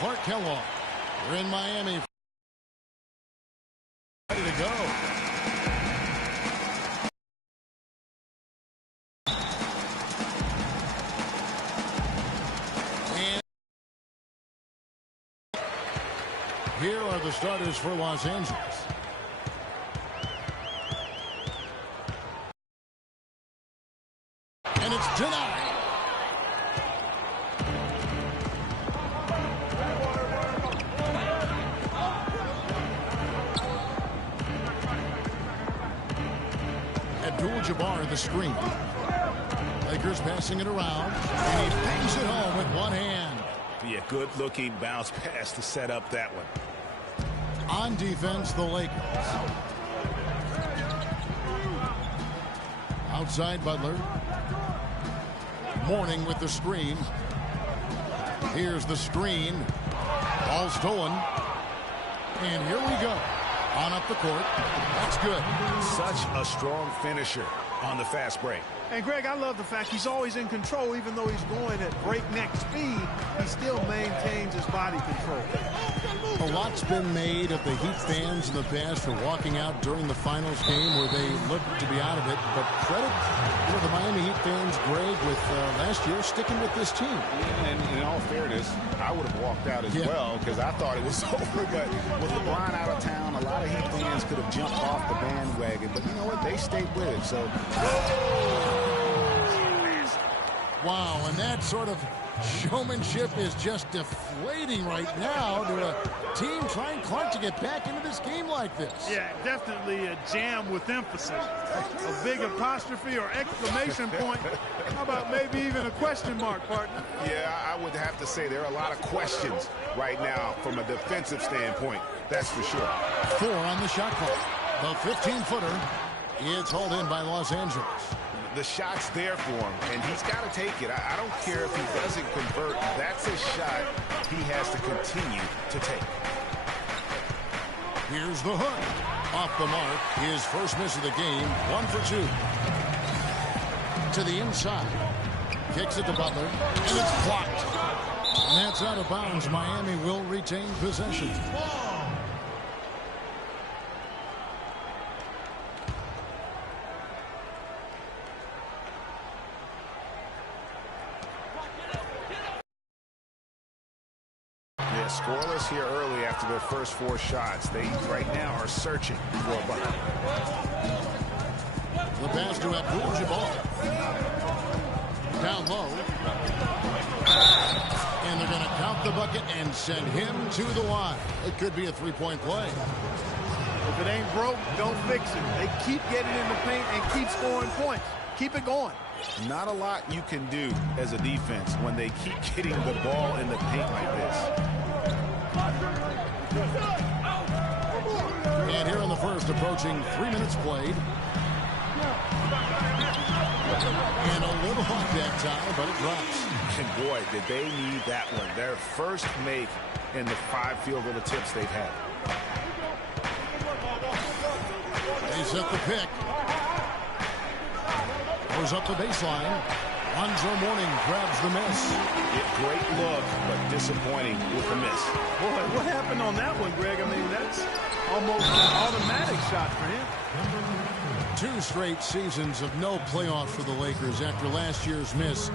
Clark Kellogg. We're in Miami. Ready to go. And here are the starters for Los Angeles. And it's denied. Abdul-Jabbar the screen. Lakers passing it around. And he bangs it home with one hand. Be a good-looking bounce pass to set up that one. On defense, the Lakers. Outside Butler. Mourning with the screen. Here's the screen. Ball stolen. And here we go. On up the court. That's good. Such a strong finisher on the fast break. And Greg, I love the fact he's always in control. Even though he's going at breakneck speed, he still maintains his body control. A lot's been made of the Heat fans in the past for walking out during the finals game where they looked to be out of it. But credit the Miami Heat fans, Greg, with last year sticking with this team. Yeah, and in all fairness, I would have walked out as well because I thought it was over. But with LeBron out of town, a lot of Heat fans could have jumped off the bandwagon. But you know what? They stayed with it. So. Wow, and that sort of showmanship is just deflating right now to a team trying Clark to get back into this game like this. Yeah, definitely a jam with emphasis. A big apostrophe or exclamation point. How about maybe even a question mark, partner? Yeah, I would have to say there are a lot of questions right now from a defensive standpoint. That's for sure. 4 on the shot clock. The 15-footer. It's hauled in by Los Angeles. The shot's there for him, and he's got to take it. I don't care if he doesn't convert. That's a shot he has to continue to take. Here's the hook. Off the mark. His first miss of the game. 1 for 2. To the inside. Kicks it to Butler, and it's blocked. And that's out of bounds. Miami will retain possession. Scoreless here early after their first 4 shots. They right now are searching for a bucket. The pass to Abdul-Jabbar. Down low. And they're going to count the bucket and send him to the line. It could be a 3-point play. If it ain't broke, don't fix it. They keep getting in the paint and keep scoring points. Keep it going. Not a lot you can do as a defense when they keep getting the ball in the paint like this. And here in the first, approaching 3 minutes played. And a little off that time, but it drops. And boy, did they need that one. Their first make in the 5 field goal attempts they've had. They set the pick. Goes up the baseline. Lonzo Mourning grabs the miss. Yeah, great look, but disappointing with the miss. Boy, what happened on that one, Greg? I mean, that's almost an automatic shot for him. 2 straight seasons of no playoffs for the Lakers after last year's miss.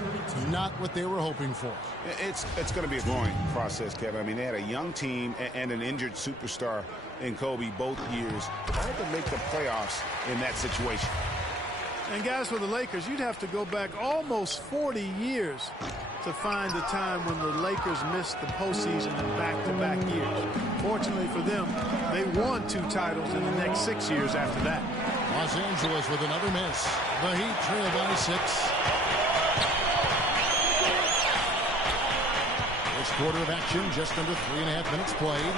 Not what they were hoping for. It's going to be a growing process, Kevin. I mean, they had a young team and an injured superstar in Kobe both years. Hard to make the playoffs in that situation. And guys, for the Lakers, you'd have to go back almost 40 years to find the time when the Lakers missed the postseason in back-to-back years. Fortunately for them, they won 2 titles in the next 6 years after that. Los Angeles with another miss. The Heat trail by 6. First quarter of action, just under 3.5 minutes played.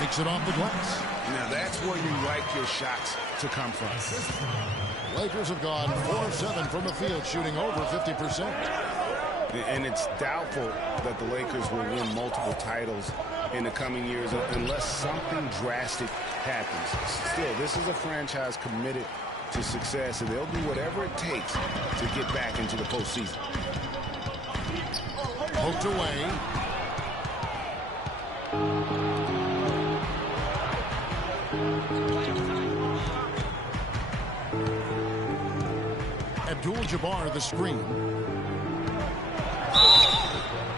Takes it off the glass. Now that's where you like your shots to come from. Lakers have gone 4 of 7 from the field, shooting over 50%. And it's doubtful that the Lakers will win multiple titles in the coming years unless something drastic happens. Still, this is a franchise committed to success, and they'll do whatever it takes to get back into the postseason. Poked away. Abdul-Jabbar the screen.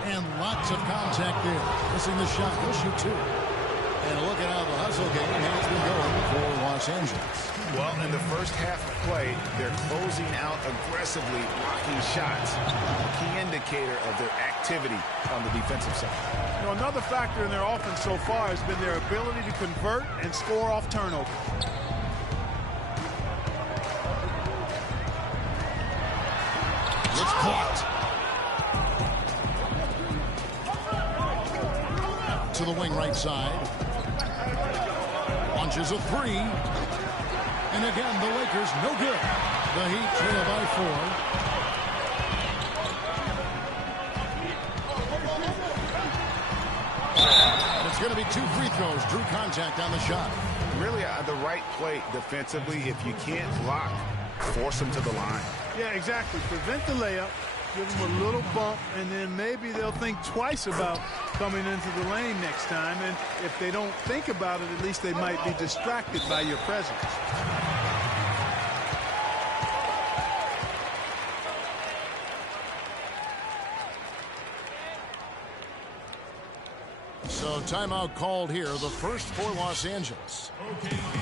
And lots of contact there. Missing the shot. He'll shoot two. And look at how the hustle game has been going for Los Angeles. Well, in the first half of play, they're closing out aggressively, blocking shots. A key indicator of their activity on the defensive side. You know, another factor in their offense so far has been their ability to convert and score off turnover. It's blocked. To the wing right side. Launches a three. And again, the Lakers no good. The Heat trail by 4. It's going to be 2 free throws. Drew contact on the shot. Really the right play defensively. If you can't block, force them to the line. Yeah, exactly. Prevent the layup, give them a little bump, and then maybe they'll think twice about coming into the lane next time. And if they don't think about it, at least they might be distracted by your presence. So timeout called here, the first for Los Angeles.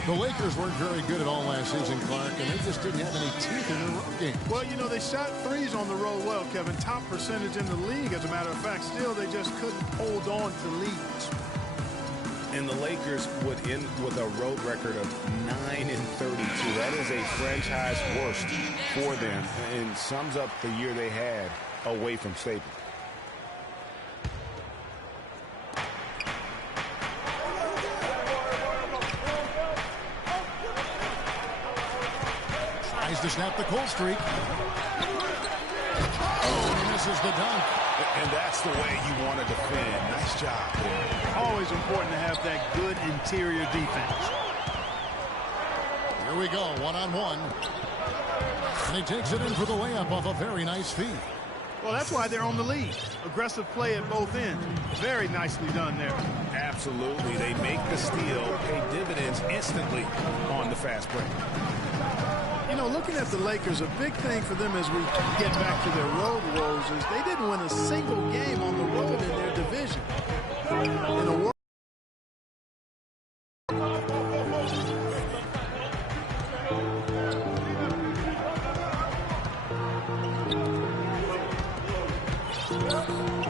The Lakers weren't very good at all last season, Clark, and they just didn't have any teeth in their road game. Well, you know, they shot threes on the road well, Kevin. Top percentage in the league, as a matter of fact. Still, they just couldn't hold on to leads. And the Lakers would end with a road record of 9-32. That is a franchise worst for them and sums up the year they had away from Staples. Tries to snap the cold streak. Oh, he misses the dunk. And that's the way you want to defend. Nice job there. Always important to have that good interior defense. Here we go, one-on-one. And he takes it in for the layup off a very nice feed. Well, that's why they're on the lead. Aggressive play at both ends. Very nicely done there. Absolutely. They make the steal, pay dividends instantly on the fast break. You know, looking at the Lakers, a big thing for them as we get back to their road woes is they didn't win a single game on the road in their division. In a world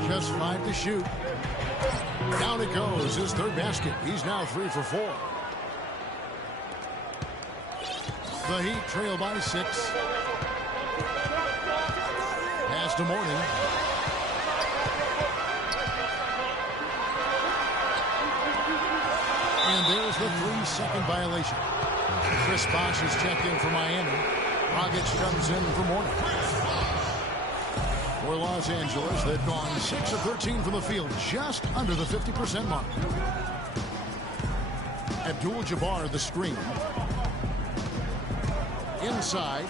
just 5 to shoot. Down it goes, his third basket. He's now 3 for 4. The Heat trail by 6. Pass to Morning. And there's the 3-second violation. Chris Bosh is checked in for Miami. Rogic comes in for Morning. For Los Angeles, they've gone 6 of 13 from the field, just under the 50% mark. Abdul-Jabbar the screen. Inside.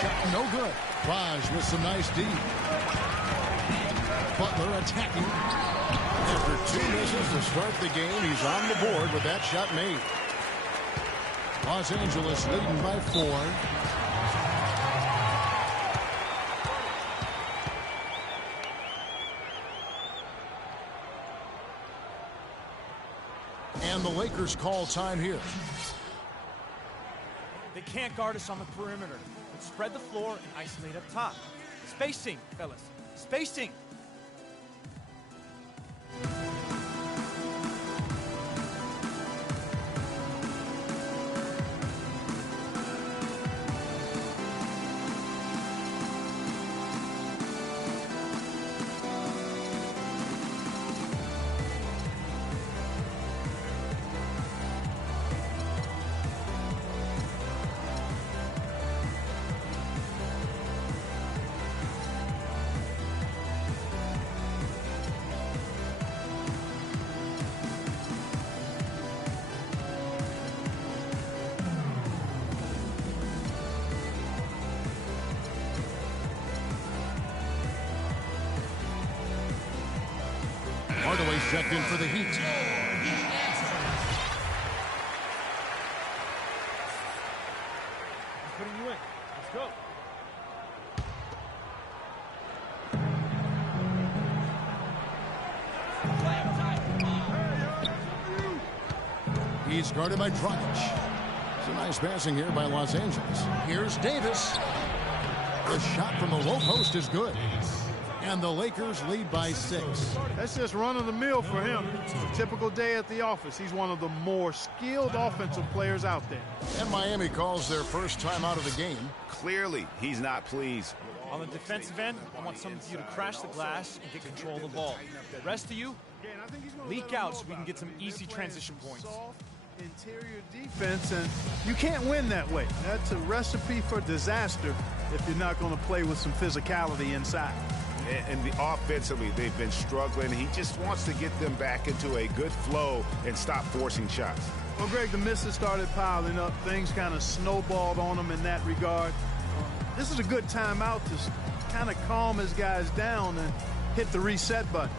Shot no good. Raj with some nice D. Butler attacking. After 2 misses to start the game, he's on the board with that shot made. Los Angeles leading by 4. And the Lakers call time here. They can't guard us on the perimeter. Let's spread the floor and isolate up top. Spacing, fellas. Spacing. Hardaway's checked in for the Heat. I'm putting you in. Let's go. He's guarded by Dragic. Some nice passing here by Los Angeles. Here's Davis. The shot from the low post is good. And the Lakers lead by 6. That's just run-of-the-mill for him. A typical day at the office. He's one of the more skilled offensive players out there. And Miami calls their first time out of the game. Clearly, he's not pleased. On the defensive end, I want some of you to crash the glass and get control of the ball. The rest of you, leak out so we can get some easy transition points. Interior defense, and you can't win that way. That's a recipe for disaster if you're not going to play with some physicality inside. And offensively, they've been struggling. He just wants to get them back into a good flow and stop forcing shots. Well, Greg, the misses started piling up. Things kind of snowballed on him in that regard. This is a good timeout to kind of calm his guys down and hit the reset button.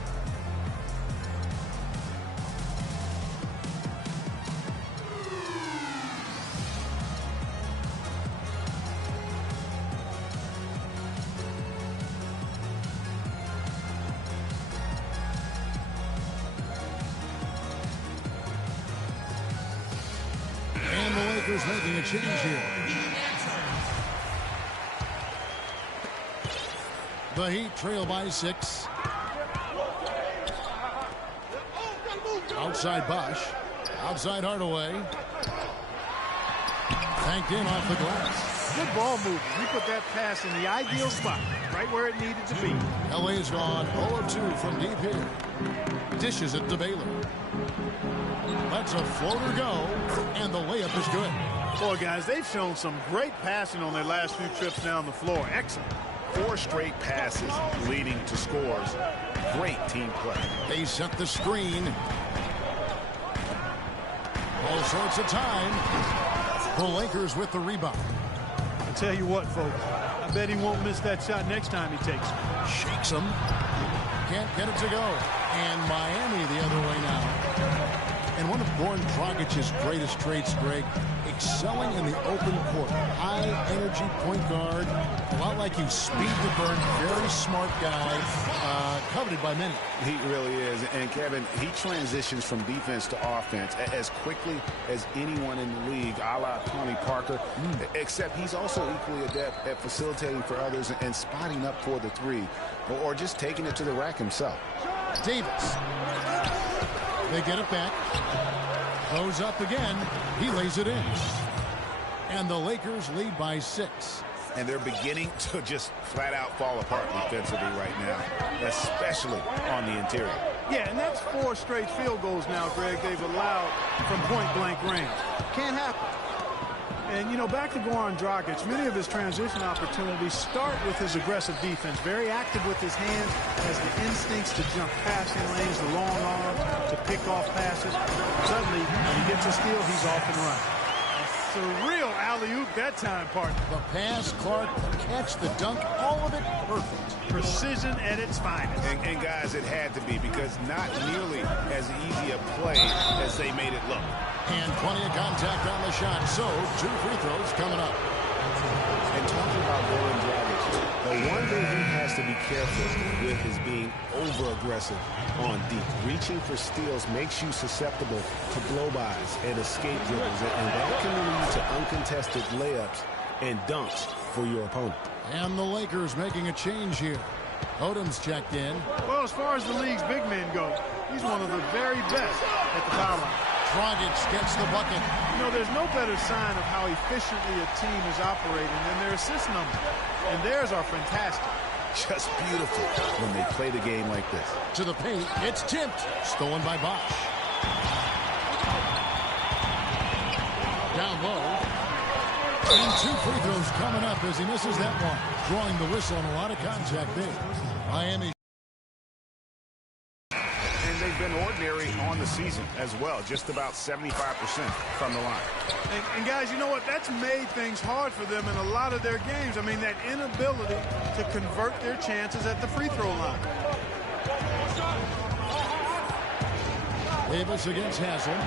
Making a change here. The Heat trail by 6. Outside Bosch. Outside Hardaway. Banked in off the glass. Good ball movement. He put that pass in the ideal spot, right where it needed to be. LA's gone 0 of 2 from deep here. Dishes it to Baylor. Lets a floater go, and the layup is good. Boy, guys, they've shown some great passing on their last few trips down the floor. Excellent. 4 straight passes leading to scores. Great team play. They set the screen. All sorts of time. The Lakers with the rebound. I tell you what, folks, I bet he won't miss that shot next time he takes it. Shakes him. Can't get it to go. And Miami the other way now. And one of Goran Dragic's greatest traits, Greg, excelling in the open court. High-energy point guard, a lot like you, speed to burn, very smart guy, coveted by many. He really is. And, Kevin, he transitions from defense to offense as quickly as anyone in the league, a la Tony Parker, except he's also equally adept at facilitating for others and spotting up for the 3, or just taking it to the rack himself. Davis. They get it back. Goes up again. He lays it in. And the Lakers lead by 6. And they're beginning to just flat out fall apart defensively right now, especially on the interior. Yeah, and that's 4 straight field goals now, Greg, they've allowed from point-blank range. Can't happen. And, you know, back to Goran Dragic, many of his transition opportunities start with his aggressive defense. Very active with his hands, has the instincts to jump passing lanes, the long arm to pick off passes. Suddenly, when he gets a steal, he's off and running. It's a real alley-oop that time, partner. The pass, Clark, catch, the dunk, all of it perfect. Precision at its finest. And guys, it had to be, because not nearly as easy a play as they made it look. And plenty of contact on the shot, so 2 free throws coming up. And talking about Goran Dragic, the one thing he has to be careful with is being over-aggressive on deep. Reaching for steals makes you susceptible to blow-bys and escape dribbles, and that can lead to uncontested layups and dunks for your opponent. And the Lakers making a change here. Odom's checked in. Well, as far as the league's big men go, he's one of the very best at the foul line. Dragic gets the bucket. You know, there's no better sign of how efficiently a team is operating than their assist numbers. And theirs are fantastic. Just beautiful when they play the game like this. To the paint, it's tipped. Stolen by Bosch. Down low. And 2 free throws coming up as he misses that one. Drawing the whistle and a lot of contact there. Miami. And they've been ordinary on the season as well, just about 75% from the line. And guys, you know what? That's made things hard for them in a lot of their games. I mean, that inability to convert their chances at the free throw line. Davis against Haslam.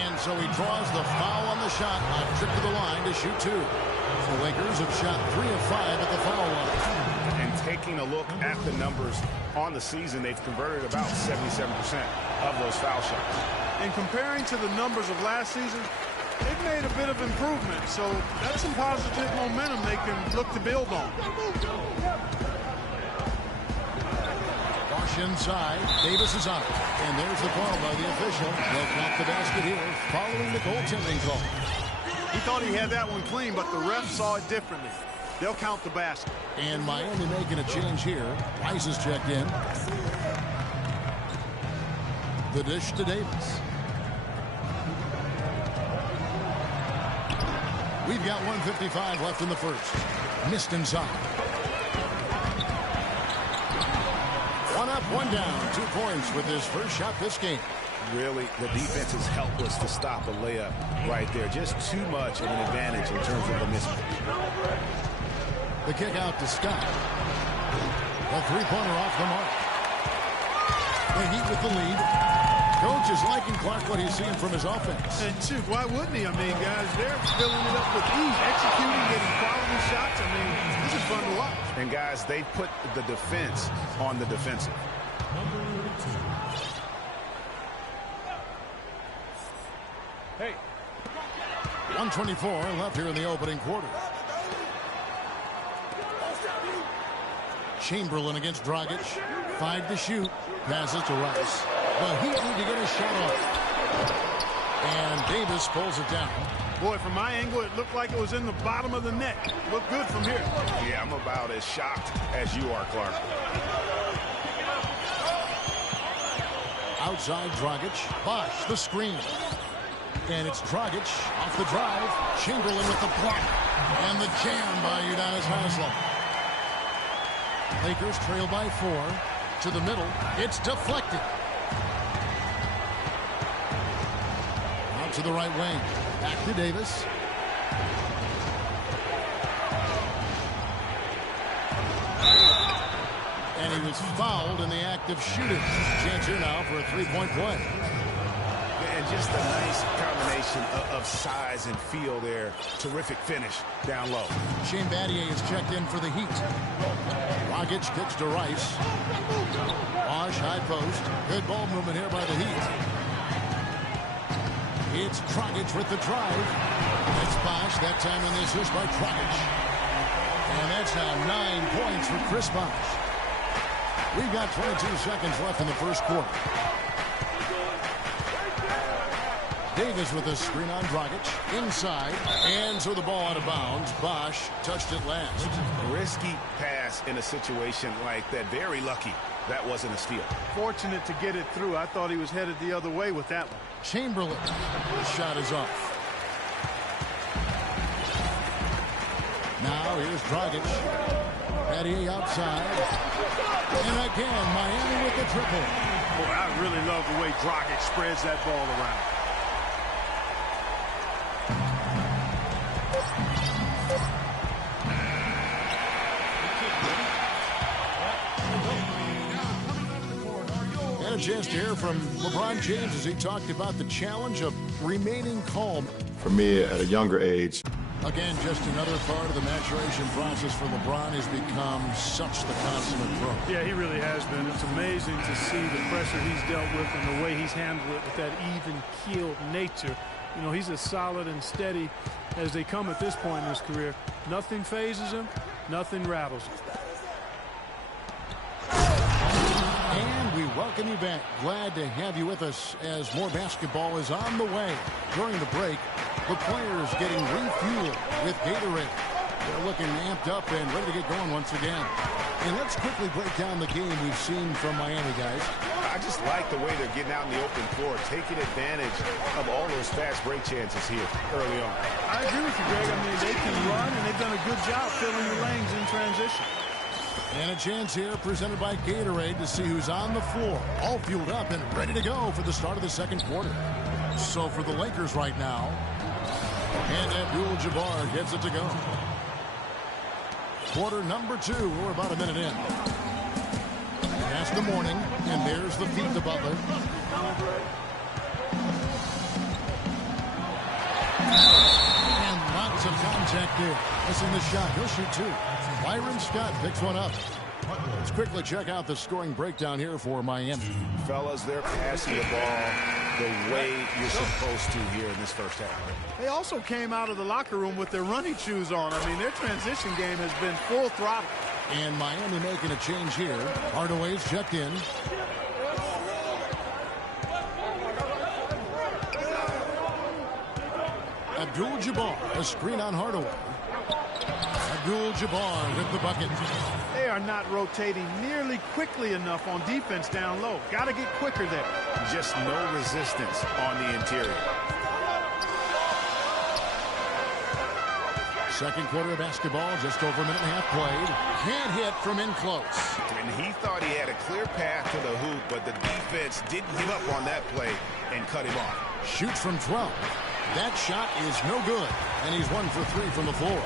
And so he draws the foul on the shot. A trip to the line to shoot 2. The Lakers have shot 3 of 5 at the foul line. And taking a look at the numbers on the season, they've converted about 77% of those foul shots. And comparing to the numbers of last season, they've made a bit of improvement. So that's some positive momentum they can look to build on. Bosh inside. Davis is out. And there's the call by the official. They'll count the basket here following the goaltending call. He thought he had that one clean, but the ref saw it differently. They'll count the basket. And Miami making a change here. Rice is checked in. The dish to Davis. We've got 1:55 left in the first. Missed inside. 1 up, 1 down. 2 points with his first shot this game. Really, the defense is helpless to stop a layup right there. Just too much of an advantage in terms of the mismatch. The kick out to Scott. A 3-pointer off the mark. The Heat with the lead. Coach is liking Clark what he's seeing from his offense. And shoot, why wouldn't he? I mean, guys, they're filling it up with ease, executing, getting quality shots. I mean, this is fun to watch. And guys, they put the defense on the defensive. Hey. 1:24 left here in the opening quarter. Chamberlain against Dragic. 5 to shoot. Passes to Rice. The Heat need to get a shot off. And Davis pulls it down. Boy, from my angle, it looked like it was in the bottom of the net. Looked good from here. Yeah, I'm about as shocked as you are, Clark. Outside Dragic. Bosh the screen. And it's Dragic off the drive. Chamberlain with the block. And the jam by Udonis Haslem. Lakers trail by 4. To the middle. It's deflected. Out to the right wing. Back to Davis. And he was fouled in the act of shooting. Chance here now for a 3-point play. And just a nice combination of size and feel there. Terrific finish down low. Shane Battier is checked in for the Heat. Dragic kicks to Rice. Bosh high post. Good ball movement here by the Heat. It's Dragic with the drive. That's Bosh. That time in the assist by Dragic. And that's now 9 points for Chris Bosh. We've got 22 seconds left in the first quarter. Davis with a screen on Dragic. Inside. And so the ball out of bounds. Bosh touched it last. Risky pass in a situation like that. Very lucky that wasn't a steal. Fortunate to get it through. I thought he was headed the other way with that one. Chamberlain. The shot is off. Now here's Dragic. Battier outside. And again, Miami with the triple. Boy, I really love the way Dragic spreads that ball around. And a chance to hear from LeBron James as he talked about the challenge of remaining calm. For me, at a younger age. Again, just another part of the maturation process for LeBron. Has become such the consummate pro. Yeah, he really has been. It's amazing to see the pressure he's dealt with and the way he's handled it with that even-keeled nature. You know, he's as solid and steady as they come at this point in his career. Nothing phases him. Nothing rattles him. And we welcome you back. Glad to have you with us as more basketball is on the way. During the break, the players getting refueled with Gatorade. They're looking amped up and ready to get going once again. And let's quickly break down the game we've seen from Miami, guys. I just like the way they're getting out in the open floor, taking advantage of all those fast break chances here early on. I agree with you, Greg. I mean, they can run, and they've done a good job filling the lanes in transition. And a chance here presented by Gatorade to see who's on the floor. All fueled up and ready to go for the start of the second quarter. So for the Lakers right now, and Abdul-Jabbar gets it to go. Quarter number 2. We're about a minute in. Past the morning, and there's the feed to Butler. And lots of contact there. Missing the shot. He'll shoot two. Byron Scott picks one up. Let's quickly check out the scoring breakdown here for Miami. Fellas, they're passing the ball the way you're supposed to here in this first half. They also came out of the locker room with their running shoes on. I mean, their transition game has been full throttle. And Miami making a change here. Hardaway's checked in. Abdul-Jabbar, a screen on Hardaway. Abdul-Jabbar with the bucket. They are not rotating nearly quickly enough on defense down low. Got to get quicker there. Just no resistance on the interior. Second quarter of basketball, just over a minute and a half played. Can't hit from in close. And he thought he had a clear path to the hoop, but the defense didn't give up on that play and cut him off. Shoots from 12. That shot is no good, and he's 1 for 3 from the floor.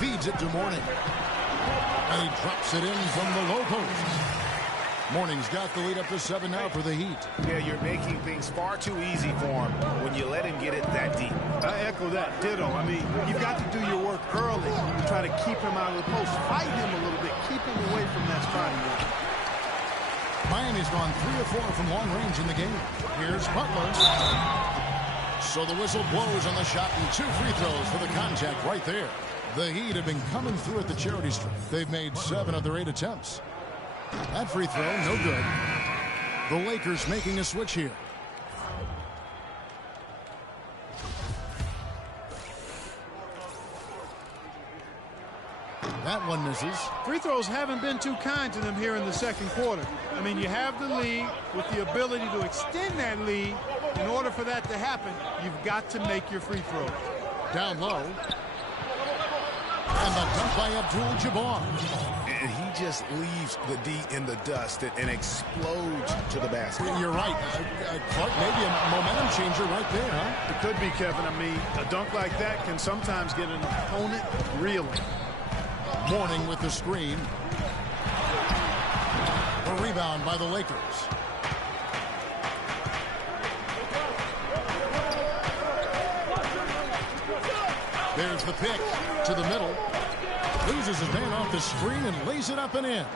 Feeds it to Mourning. And he drops it in from the low post. Mourning's got the lead up to 7 now for the Heat. Yeah, you're making things far too easy for him when you let him get it that deep. I echo that. Ditto. I mean, you've got to do your work early to try to keep him out of the post. Fight him a little bit. Keep him away from that spot. Miami's gone 3 of 4 from long range in the game. Here's Butler. So the whistle blows on the shot and 2 free throws for the contact right there. The Heat have been coming through at the charity stripe. They've made 7 of their 8 attempts. That free throw, no good. The Lakers making a switch here. That one misses. Free throws haven't been too kind to them here in the second quarter. I mean, you have the lead with the ability to extend that lead. In order for that to happen, you've got to make your free throws. Down low. And the dunk by Abdul-Jabbar. And he just leaves the D in the dust and explodes to the basket. You're right. Clark, maybe a momentum changer right there, huh? It could be, Kevin. I mean, a dunk like that can sometimes get an opponent reeling. Mourning with the screen. The rebound by the Lakers. There's the pick to the middle. Loses his man off the screen and lays it up and in.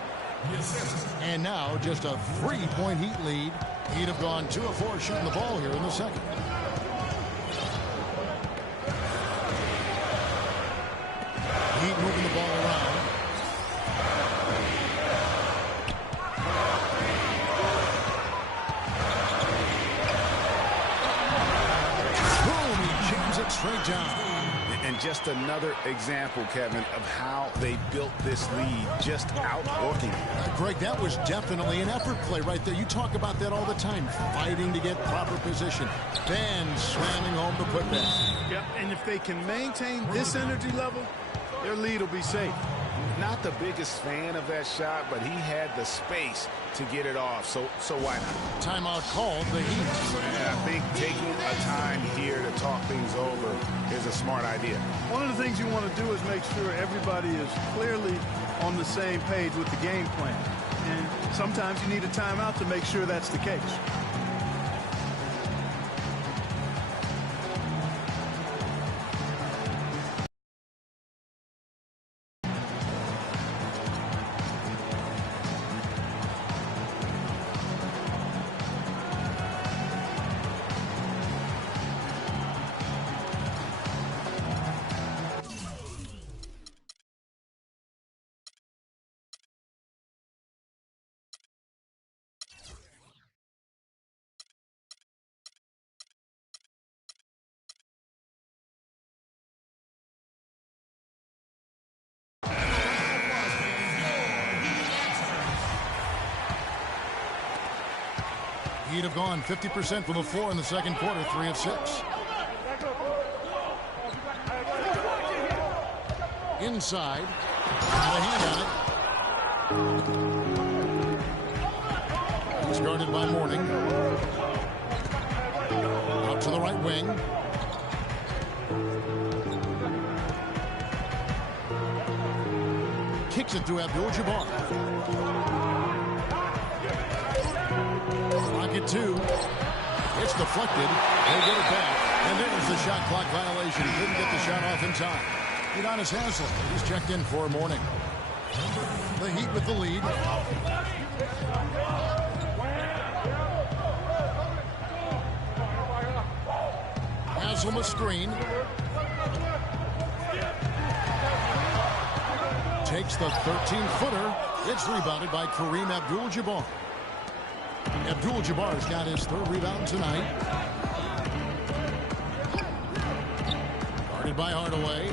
And now just a 3-point Heat lead. He'd have gone 2 of 4 shooting the ball here in the second. Heat moving the ball around. Boom, he jams it straight down. And just another example, Kevin, of how they built this lead, just outworking. Greg, that was definitely an effort play right there. You talk about that all the time, fighting to get proper position, then slamming home the putback. Yep, and if they can maintain this energy level, their lead will be safe. Not the biggest fan of that shot, but he had the space to get it off, so why not? Timeout called, the Heat. And I think taking a time here to talk things over is a smart idea. One of the things you want to do is make sure everybody is clearly on the same page with the game plan. And sometimes you need a timeout to make sure that's the case. He'd have gone 50% from the floor in the second quarter, 3 of 6. Inside. Got a hand on it. He's guarded by Mourning. Out to the right wing. Kicks it to Abdul-Jabbar. Rocket 2. It's deflected. They get it back. And there's the shot clock violation. Couldn't get the shot off in time. Udonis Haslem. He's checked in for a morning. The Heat with the lead. Haslem a screen. Takes the 13-footer. It's rebounded by Kareem Abdul-Jabbar. Abdul-Jabbar's got his 3rd rebound tonight. Guarded by Hardaway.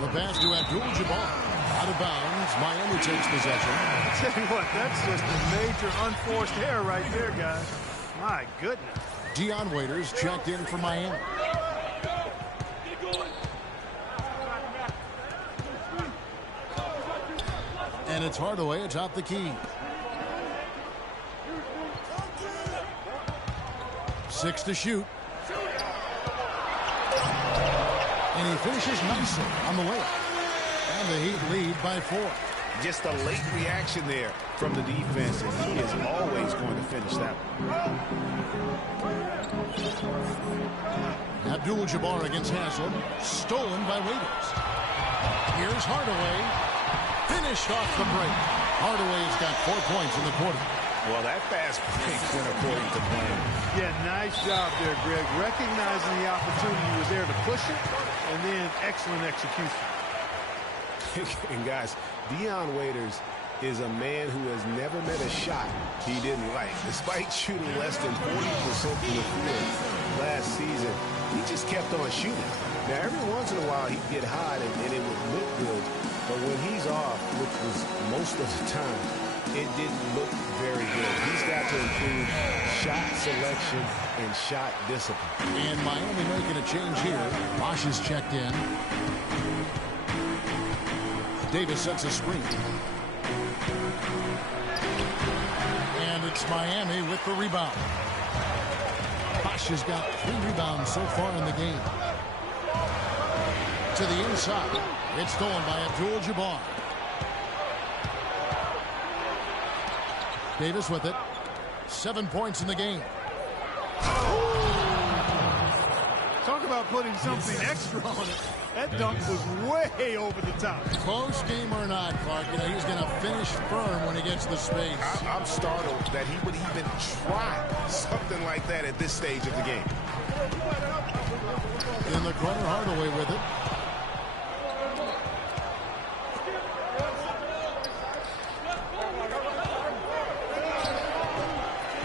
The pass to Abdul-Jabbar. Out of bounds. Miami takes possession. I tell you what, that's just a major unforced error right there, guys. My goodness. Dion Waiters checked in for Miami. And it's Hardaway atop the key. 6 to shoot. And he finishes nicely on the layup. And the Heat lead by 4. Just a late reaction there from the defense, and he is always going to finish that one. Abdul-Jabbar against Haslem. Stolen by Waiters. Here's Hardaway. Finished off the break. Hardaway has got 4 points in the quarter. Well, that fast break went according to plan. Yeah, nice job there, Greg. Recognizing the opportunity was there to push it, and then excellent execution. And guys, Dion Waiters is a man who has never met a shot he didn't like. Despite shooting less than 40% from the field last season, he just kept on shooting. Now, every once in a while, he'd get hot and it would look good. But when he's off, which was most of the time, it didn't look very good. He's got to improve shot selection and shot discipline. And Miami making a change here. Bosch is checked in. Davis sets a screen. And it's Miami with the rebound. Bosch has got 3 rebounds so far in the game. To the inside. It's stolen by Abdul-Jabbar. Davis with it. 7 points in the game. Talk about putting something extra on it. That dunk was way over the top. Close game or not, Clark, you know, he's going to finish firm when he gets the space. I'm startled that he would even try something like that at this stage of the game. In the corner, Hardaway with it.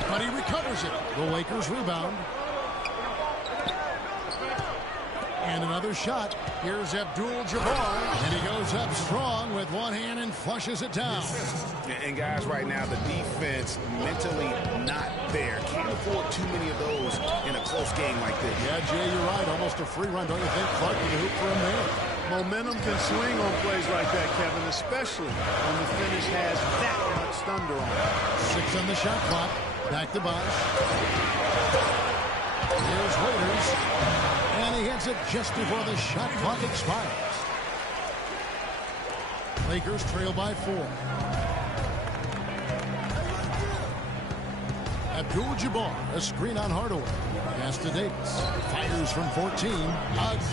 But he recovers it. The Lakers rebound. And another shot. Here's Abdul-Jabbar. And he goes up strong with one hand and flushes it down. And guys, right now, the defense mentally not there. Can't afford too many of those in a close game like this. Yeah, Jay, you're right. Almost a free run. Don't you think, Clark, with a hoop for a minute? Momentum can swing on plays like that, Kevin, especially when the finish has that much thunder on it. 6 on the shot clock. Back to Bosch. Here's Waiters. And he hits it just before the shot clock expires. Lakers trail by 4. Abdul-Jabbar, a screen on Hardaway. Pass to Davis. Fires from 14.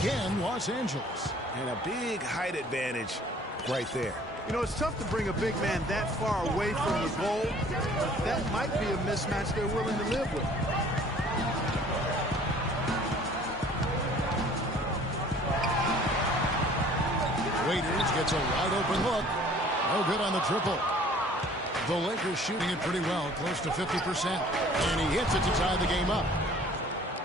Again, Los Angeles. And a big height advantage right there. You know, it's tough to bring a big man that far away from the goal, but that might be a mismatch they're willing to live with. Waiters gets a wide open look. No good on the triple. The Lakers shooting it pretty well, close to 50%. And he hits it to tie the game up.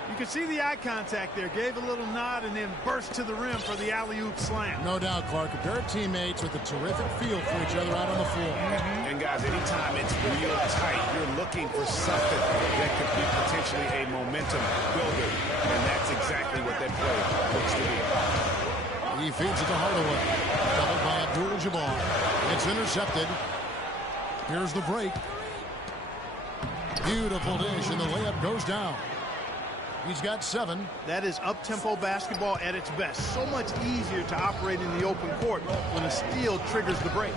You can see the eye contact there. Gave a little nod and then burst to the rim for the alley-oop slam. No doubt, Clark. A pair of teammates with a terrific feel for each other out on the floor. And guys, anytime it's real tight, you're looking for something that could be potentially a momentum builder. And that's exactly what that play looks to be. He feeds it to Hardaway. Doubled by Abdul-Jabbar. It's intercepted. Here's the break. Beautiful dish, and the layup goes down. He's got 7. That is up-tempo basketball at its best. So much easier to operate in the open court when a steal triggers the break.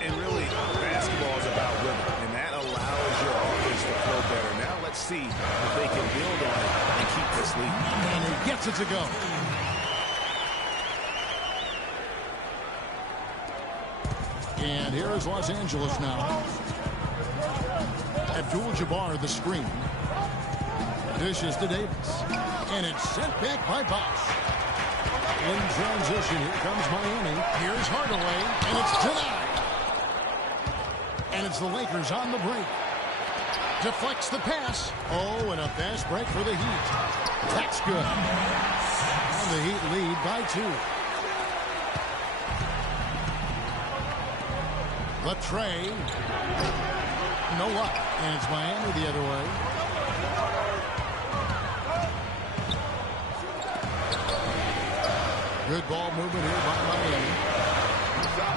And really, basketball is about rhythm, and that allows your offense to flow better. Now let's see if they can build on it and keep this lead. And he gets it to go. And here is Los Angeles now. Abdul-Jabbar the screen. Dishes to Davis. And it's sent back by Bosch. In transition, here comes Miami. Here's Hardaway, and it's denied. And it's the Lakers on the break. Deflects the pass. Oh, and a fast break for the Heat. That's good. And the Heat lead by 2. Latrey. No luck. And it's Miami the other way. Good ball movement here by Miami.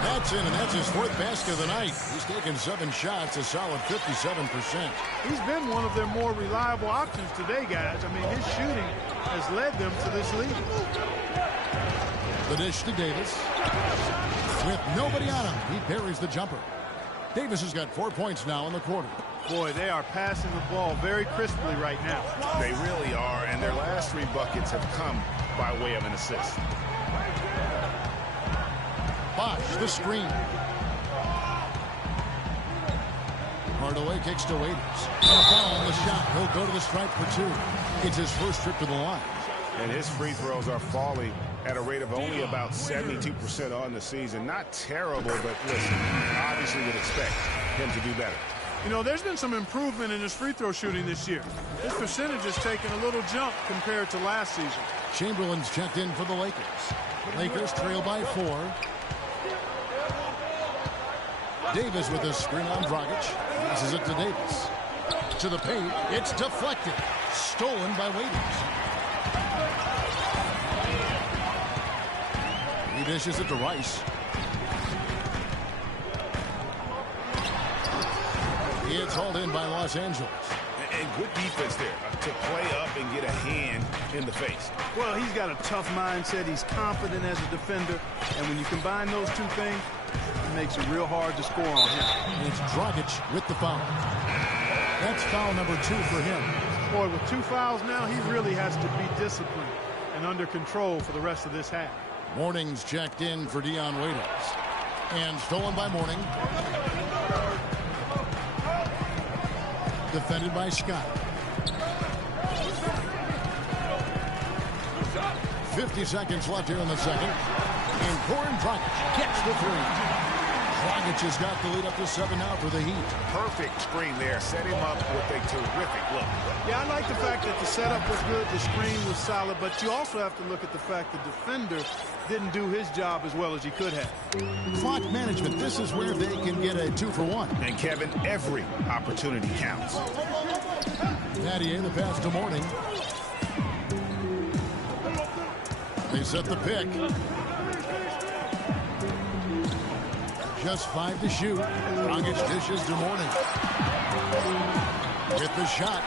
That's in, and that's his 4th basket of the night. He's taken 7 shots, a solid 57%. He's been one of their more reliable options today, guys. I mean, his shooting has led them to this lead. The dish to Davis. With nobody on him, he parries the jumper. Davis has got 4 points now in the quarter. Boy, they are passing the ball very crisply right now. They really are, and their last 3 buckets have come by way of an assist. Bosch, the screen. Hardaway kicks to Waiters. And a foul on the shot. He'll go to the stripe for 2. It's his first trip to the line. And his free throws are falling at a rate of only about 72% on the season. Not terrible, but listen, obviously would expect him to do better. You know, there's been some improvement in his free throw shooting this year. His percentage has taken a little jump compared to last season. Chamberlain's checked in for the Lakers. Lakers trail by 4. Davis with a screen on Dragic. Passes it to Davis. To the paint. It's deflected. Stolen by Waiters. He dishes it to Rice. It's hauled in by Los Angeles. And good defense there to play up and get a hand in the face. Well, he's got a tough mindset. He's confident as a defender. And when you combine those 2 things, it makes it real hard to score on him. And it's Dragic with the foul. That's foul number 2 for him. Boy, with 2 fouls now, he really has to be disciplined and under control for the rest of this half. Morning's checked in for Dion Waiters. And stolen by Morning. Defended by Scott. 50 seconds left here in the second. And Goran Dragic gets the 3. Dragic has got the lead up to 7 now for the Heat. Perfect screen there. Set him up with a terrific look. Yeah, I like the fact that the setup was good, the screen was solid, but you also have to look at the fact the defender didn't do his job as well as he could have. Clock management, this is where they can get a 2 for 1. And Kevin, every opportunity counts. Nattier, the pass to Morning. They set the pick. Just 5 to shoot. Dragic dishes to Morning. Hit the shot.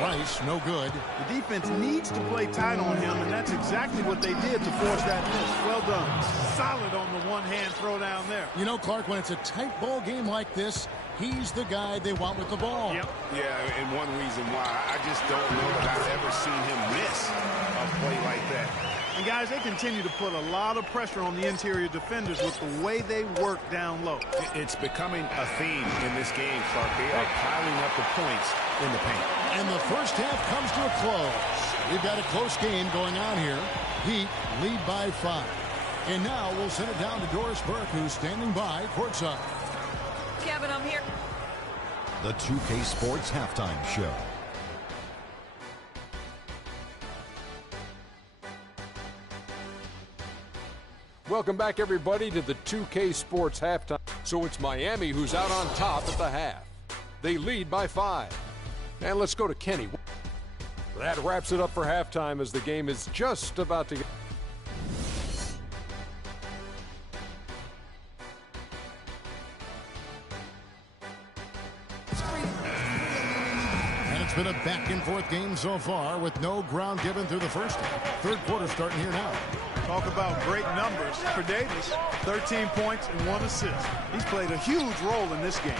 Rice, no good. The defense needs to play tight on him, and that's exactly what they did to force that miss. Well done. Solid on the one-hand throw down there. You know, Clark, when it's a tight ball game like this, he's the guy they want with the ball. Yep. Yeah, and one reason why I just don't know that I've ever seen him miss a play like that. And, guys, they continue to put a lot of pressure on the interior defenders with the way they work down low. It's becoming a theme in this game, Clark. They are piling up the points in the paint. And the first half comes to a close. We've got a close game going on here. Heat lead by 5. And now we'll send it down to Doris Burke, who's standing by courtside. Kevin, I'm here. The 2K Sports Halftime Show. Welcome back, everybody, to the 2K Sports Halftime. So it's Miami who's out on top at the half. They lead by 5. And let's go to Kenny. That wraps it up for halftime as the game is just about to get. been a back-and-forth game so far with no ground given through the first half. Third quarter starting here now. Talk about great numbers for Davis. 13 points and 1 assist. He's played a huge role in this game.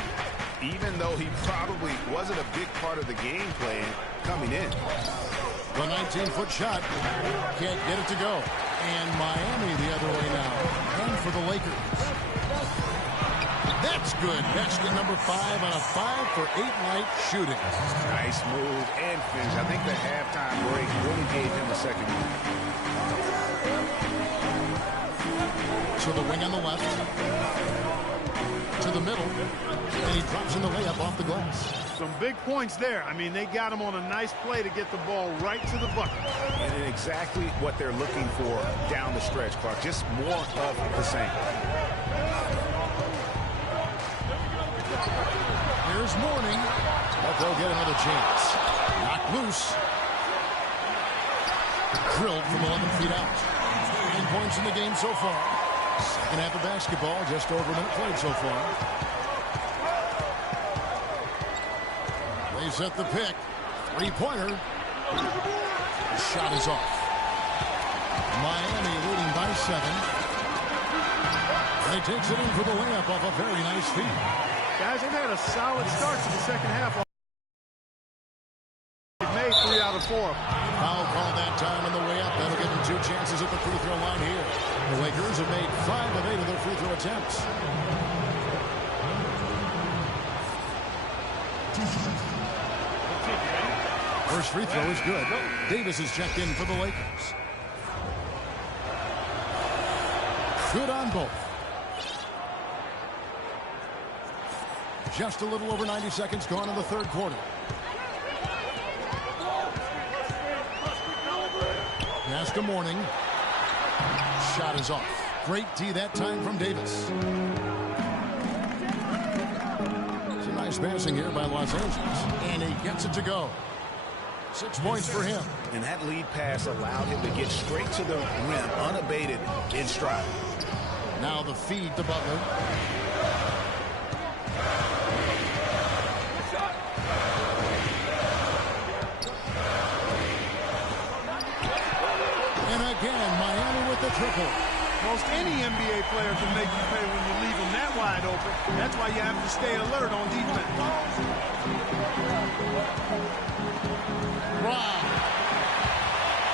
Even though he probably wasn't a big part of the game plan coming in. The 19-foot shot can't get it to go. And Miami the other way now. And for the Lakers. That's good. Basket number 5 on a 5-for-8 night shooting. Nice move and finish. I think the halftime break really gave him a second. To the wing on the left. To the middle. And he drops in the layup off the glass. Some big points there. I mean, they got him on a nice play to get the ball right to the bucket. And exactly what they're looking for down the stretch, Clark. Just more of the same. Here's Mourning, but they'll get another chance. Knocked loose. Drilled from 11 feet out. 9 points in the game so far. Second half of basketball, just over a minute played so far. They set the pick. Three-pointer. Shot is off. Miami leading by 7. And he takes it in for the layup off a very nice feed. Guys, they've had a solid start to the second half. They've made 3 out of 4. Foul call that time on the way up. That'll give them 2 chances at the free throw line here. The Lakers have made 5 of 8 of their free throw attempts. First free throw is good. Davis is checked in for the Lakers. Good on both. Just a little over 90 seconds gone in the third quarter. Pass to Mourning. Shot is off. Great D that time from Davis. It's a nice passing here by Los Angeles. And he gets it to go. 6 points for him. And that lead pass allowed him to get straight to the rim, unabated, in stride. Now the feed to Butler. And again, Miami with the triple. Most any NBA player can make you pay when you leave them that wide open. That's why you have to stay alert on defense. Wow.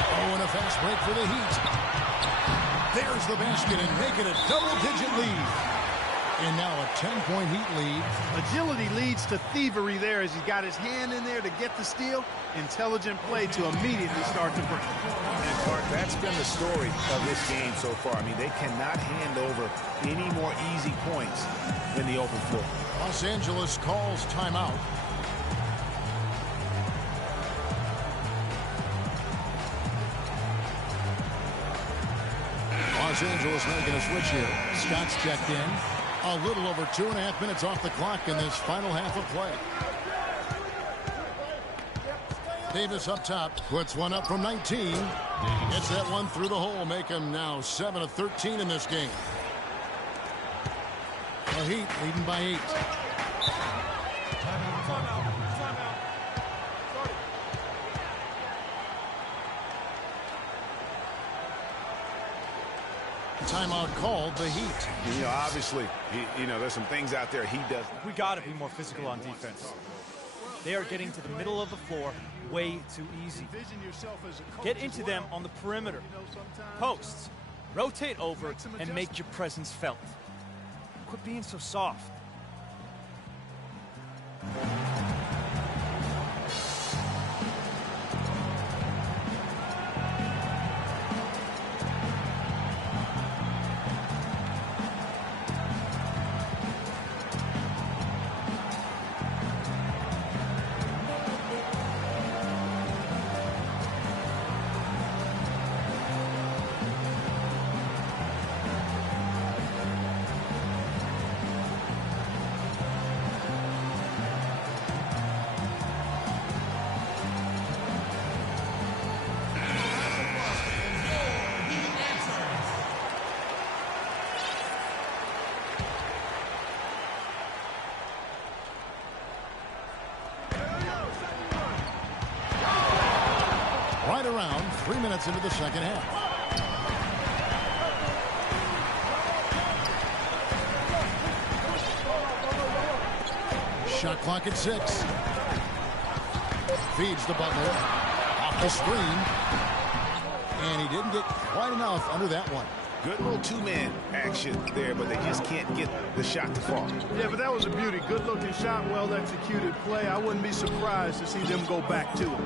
Oh, and a fast break for the Heat. There's the basket and make it a double-digit lead. And now a 10-point Heat lead. Agility leads to thievery there as he's got his hand in there to get the steal. Intelligent play to immediately start to break. And Clark, that's been the story of this game so far. I mean, they cannot hand over any more easy points in the open floor. Los Angeles calls timeout. Los Angeles making a switch here. Scott's checked in. A little over 2.5 minutes off the clock in this final half of play. Davis up top, puts one up from 19. Gets that one through the hole, make him now 7 of 13 in this game. The Heat leading by 8. Timeout called, the Heat. You know, obviously, there's some things out there he does. We got to be more physical on defense. They are getting to the middle of the floor way too easy. Get into them on the perimeter. Posts. Rotate over and make your presence felt. Quit being so soft. right around 3 minutes into the second half. Shot clock at 6. Feeds to Butler. Off the screen. And he didn't get quite enough under that one. Good little two-man action there, but they just can't get the shot to fall. Yeah, but that was a beauty. Good-looking shot, well-executed play. I wouldn't be surprised to see them go back to it.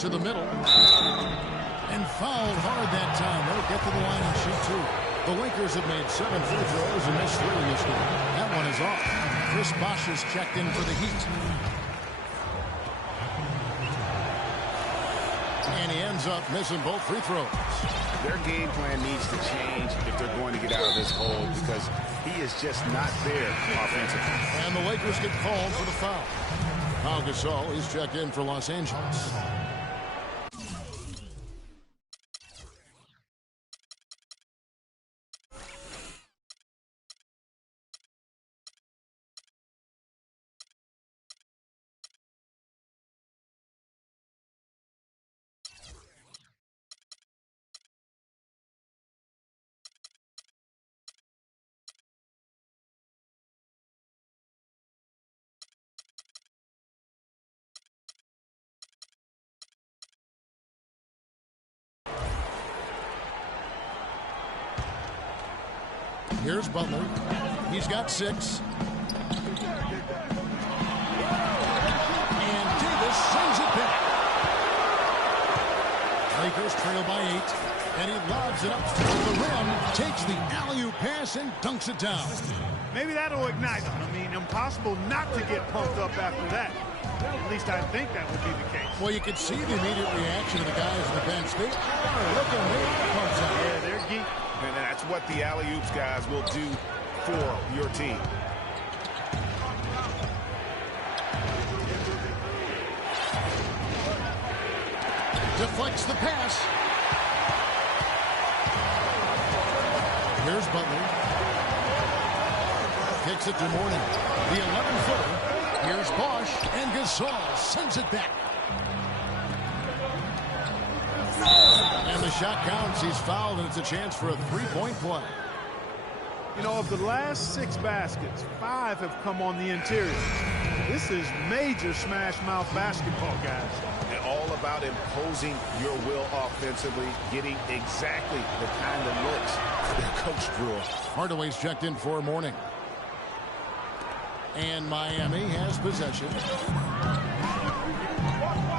To the middle. And fouled hard that time. They'll get to the line and shoot 2. The Lakers have made 7 free throws and missed 3 in this game. That one is off. Chris Bosh is checked in for the Heat. And he ends up missing both free throws. Their game plan needs to change if they're going to get out of this hole because he is just not there offensively. And the Lakers get called for the foul. Pau Gasol is checked in for Los Angeles. Here's Butler. He's got 6. And Davis sends it back. Lakers trail by 8. And he lobs it up to the rim. Takes the alley-oop pass and dunks it down. Maybe that'll ignite them. I mean, impossible not to get pumped up after that. At least I think that would be the case. Well, you can see the immediate reaction of the guys on the bench. They are looking, they are pumped up. Yeah, they're geek. And that's what the alley-oops guys will do for your team. Deflects the pass. Here's Butler. Kicks it to Mourning. The 11-footer. Here's Bosh. And Gasol sends it back. And the shot counts. He's fouled, and it's a chance for a three-point play. You know, of the last 6 baskets, 5 have come on the interior. This is major smash-mouth basketball, guys. And all about imposing your will offensively, getting exactly the kind of looks that Coach drew. Hardaway's checked in for Mourning. And Miami has possession.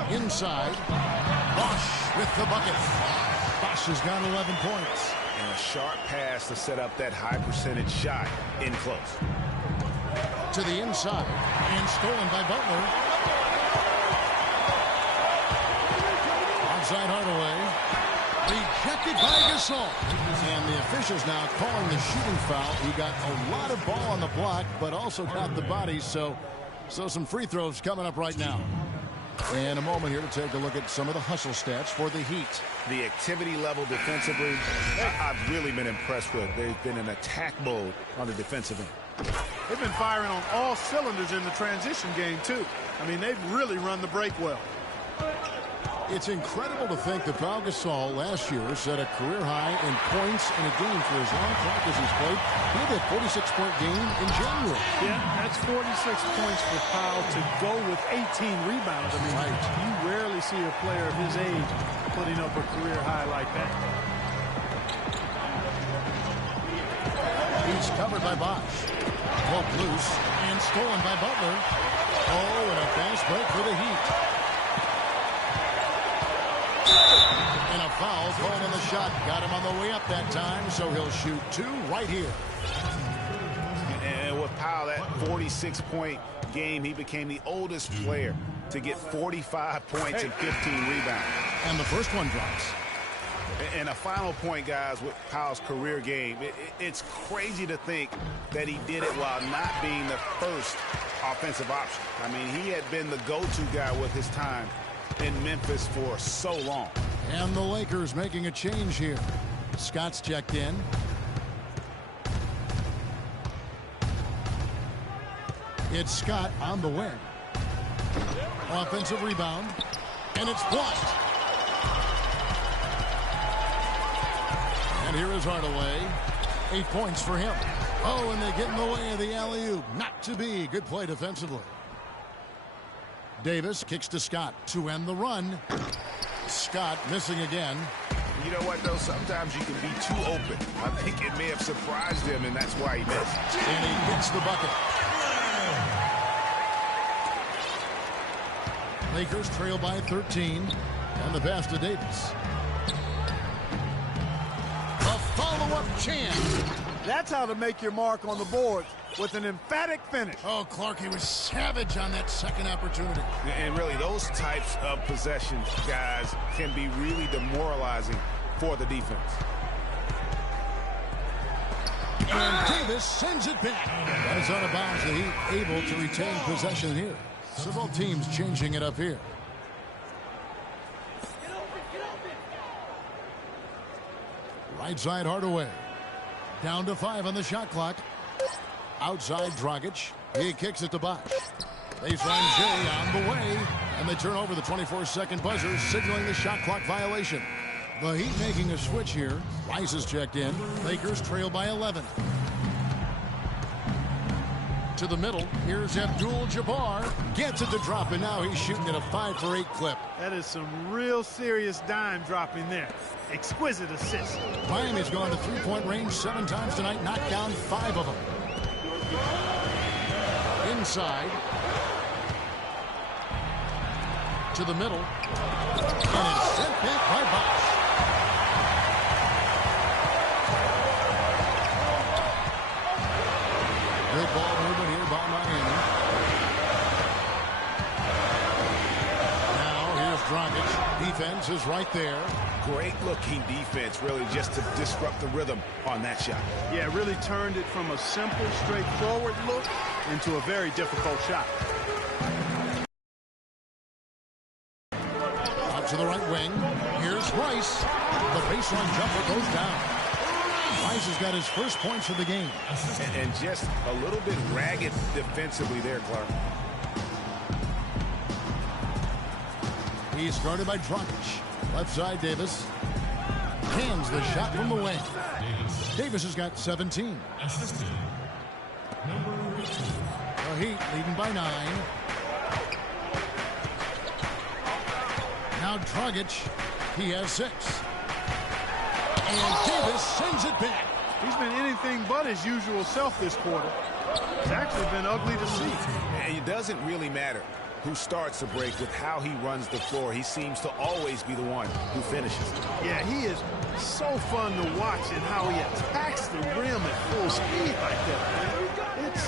Inside. Bosh with the bucket. Bosh has got 11 points. And a sharp pass to set up that high percentage shot in close. To the inside. And stolen by Butler. Outside Hardaway. Rejected by Gasol. And the officials now calling the shooting foul. He got a lot of ball on the block, but also got the body. So some free throws coming up right now. And a moment here to take a look at some of the hustle stats for the Heat. The activity level defensively, I've really been impressed with. They've been in attack mode on the defensive end. They've been firing on all cylinders in the transition game, too. I mean, they've really run the break well. It's incredible to think that Pau Gasol last year set a career high in points in a game for as long clock as he's played. He had that 46-point game in January. Yeah, that's 46 points for Pau to go with 18 rebounds. I mean, you rarely see a player of his age putting up a career high like that. He's covered by Bosh. Poked loose and stolen by Butler. Oh, and a fast break for the Heat. And a foul called on the shot. Got him on the way up that time, so he'll shoot 2 right here. And with Pau, that 46-point game, he became the oldest player to get 45 points and 15 rebounds. And the first one drops. And a final point, guys, with Pau's career game. It's crazy to think that he did it while not being the first offensive option. I mean, he had been the go-to guy with his time in Memphis for so long. And the Lakers making a change here. Scott's checked in. It's Scott on the wing. Offensive rebound. And it's blocked. And here is Hardaway. 8 points for him. Oh, and they get in the way of the alley-oop. Not to be. Good play defensively. Davis kicks to Scott to end the run. Scott missing again. You know what, though? Sometimes you can be too open. I think it may have surprised him, and that's why he missed. And he hits the bucket. Lakers trail by 13. And the pass to Davis. A follow-up chance. That's how to make your mark on the board, with an emphatic finish. Oh, Clark, he was savage on that second opportunity. And really, those types of possessions, guys, can be really demoralizing for the defense. And Davis sends it back. That is out of bounds. The Heat able to retain possession here. Several teams changing it up here. Right side Hardaway. Down to 5 on the shot clock. Outside Dragic. He kicks it to Bosh. Baseline J on the way. And they turn over the 24-second buzzer, signaling the shot clock violation. The Heat making a switch here. Rice is checked in. Lakers trail by 11. To the middle. Here's Abdul-Jabbar. Gets it to drop, and now he's shooting at a 5 for 8 clip. That is some real serious dime dropping there. Exquisite assist. Miami's gone to three-point range 7 times tonight, knocked down 5 of them. Inside. To the middle. And it's sent back by Bosh. Good ball movement here by Miami. Now here's Dragic. Defense is right there. Great looking defense, really, just to disrupt the rhythm on that shot. Yeah, really turned it from a simple, straightforward look into a very difficult shot. Out to the right wing. Here's Rice. The baseline jumper goes down. Rice has got his first points of the game. And just a little bit ragged defensively there, Clark. He's started by Dragic. Left side, Davis. Hands the shot from the wing. Davis has got 17. The Heat leading by 9. Now Dragic. He has 6. And Davis sends it back. He's been anything but his usual self this quarter. It's actually been ugly to see. And it doesn't really matter who starts the break with how he runs the floor. He seems to always be the one who finishes. Yeah, he is so fun to watch in how he attacks the rim at full speed like that. It's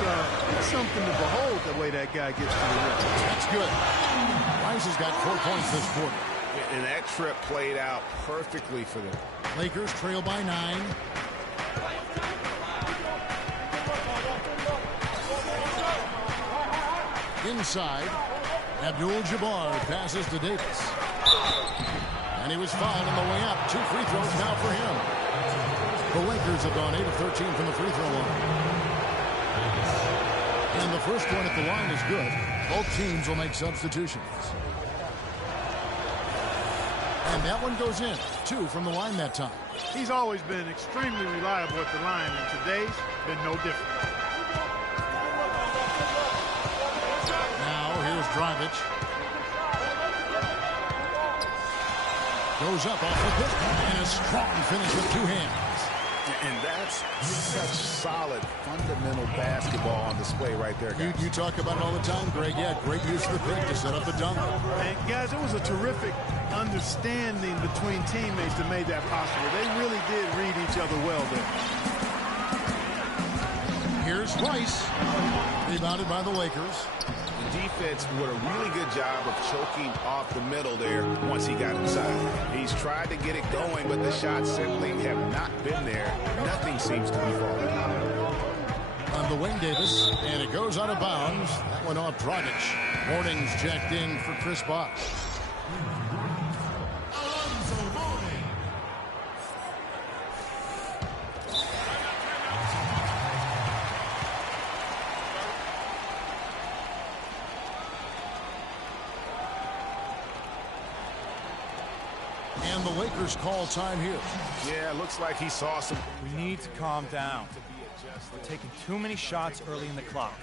something to behold the way that guy gets to the rim. That's good. Rice has got 4 points this quarter. And that trip played out perfectly for them. Lakers trail by 9. Inside. Abdul-Jabbar passes to Davis. And he was fouled on the way up. 2 free throws now for him. The Lakers have gone 8 of 13 from the free throw line. And the first one at the line is good. Both teams will make substitutions. And that one goes in. 2 from the line that time. He's always been extremely reliable at the line, and today's been no different. Now here's Dragic. Goes up off the pick. And a strong finish with 2 hands. And that's such solid, fundamental basketball on display right there, guys. You talk about it all the time, Greg. Yeah, great use of the pick to set up the dunk. And guys, it was a terrific understanding between teammates that made that possible. They really did read each other well there. Here's Rice. Rebounded by the Lakers. The defense did a really good job of choking off the middle there once he got inside. He's tried to get it going, but the shots simply have not been there. Nothing seems to be falling. On the wing, Davis, and it goes out of bounds. That went off Dragic. Warnings checked in for Chris Bosh. And the Lakers call time here. Yeah, looks like he saw some. We need to calm down. We're taking too many shots early in the clock.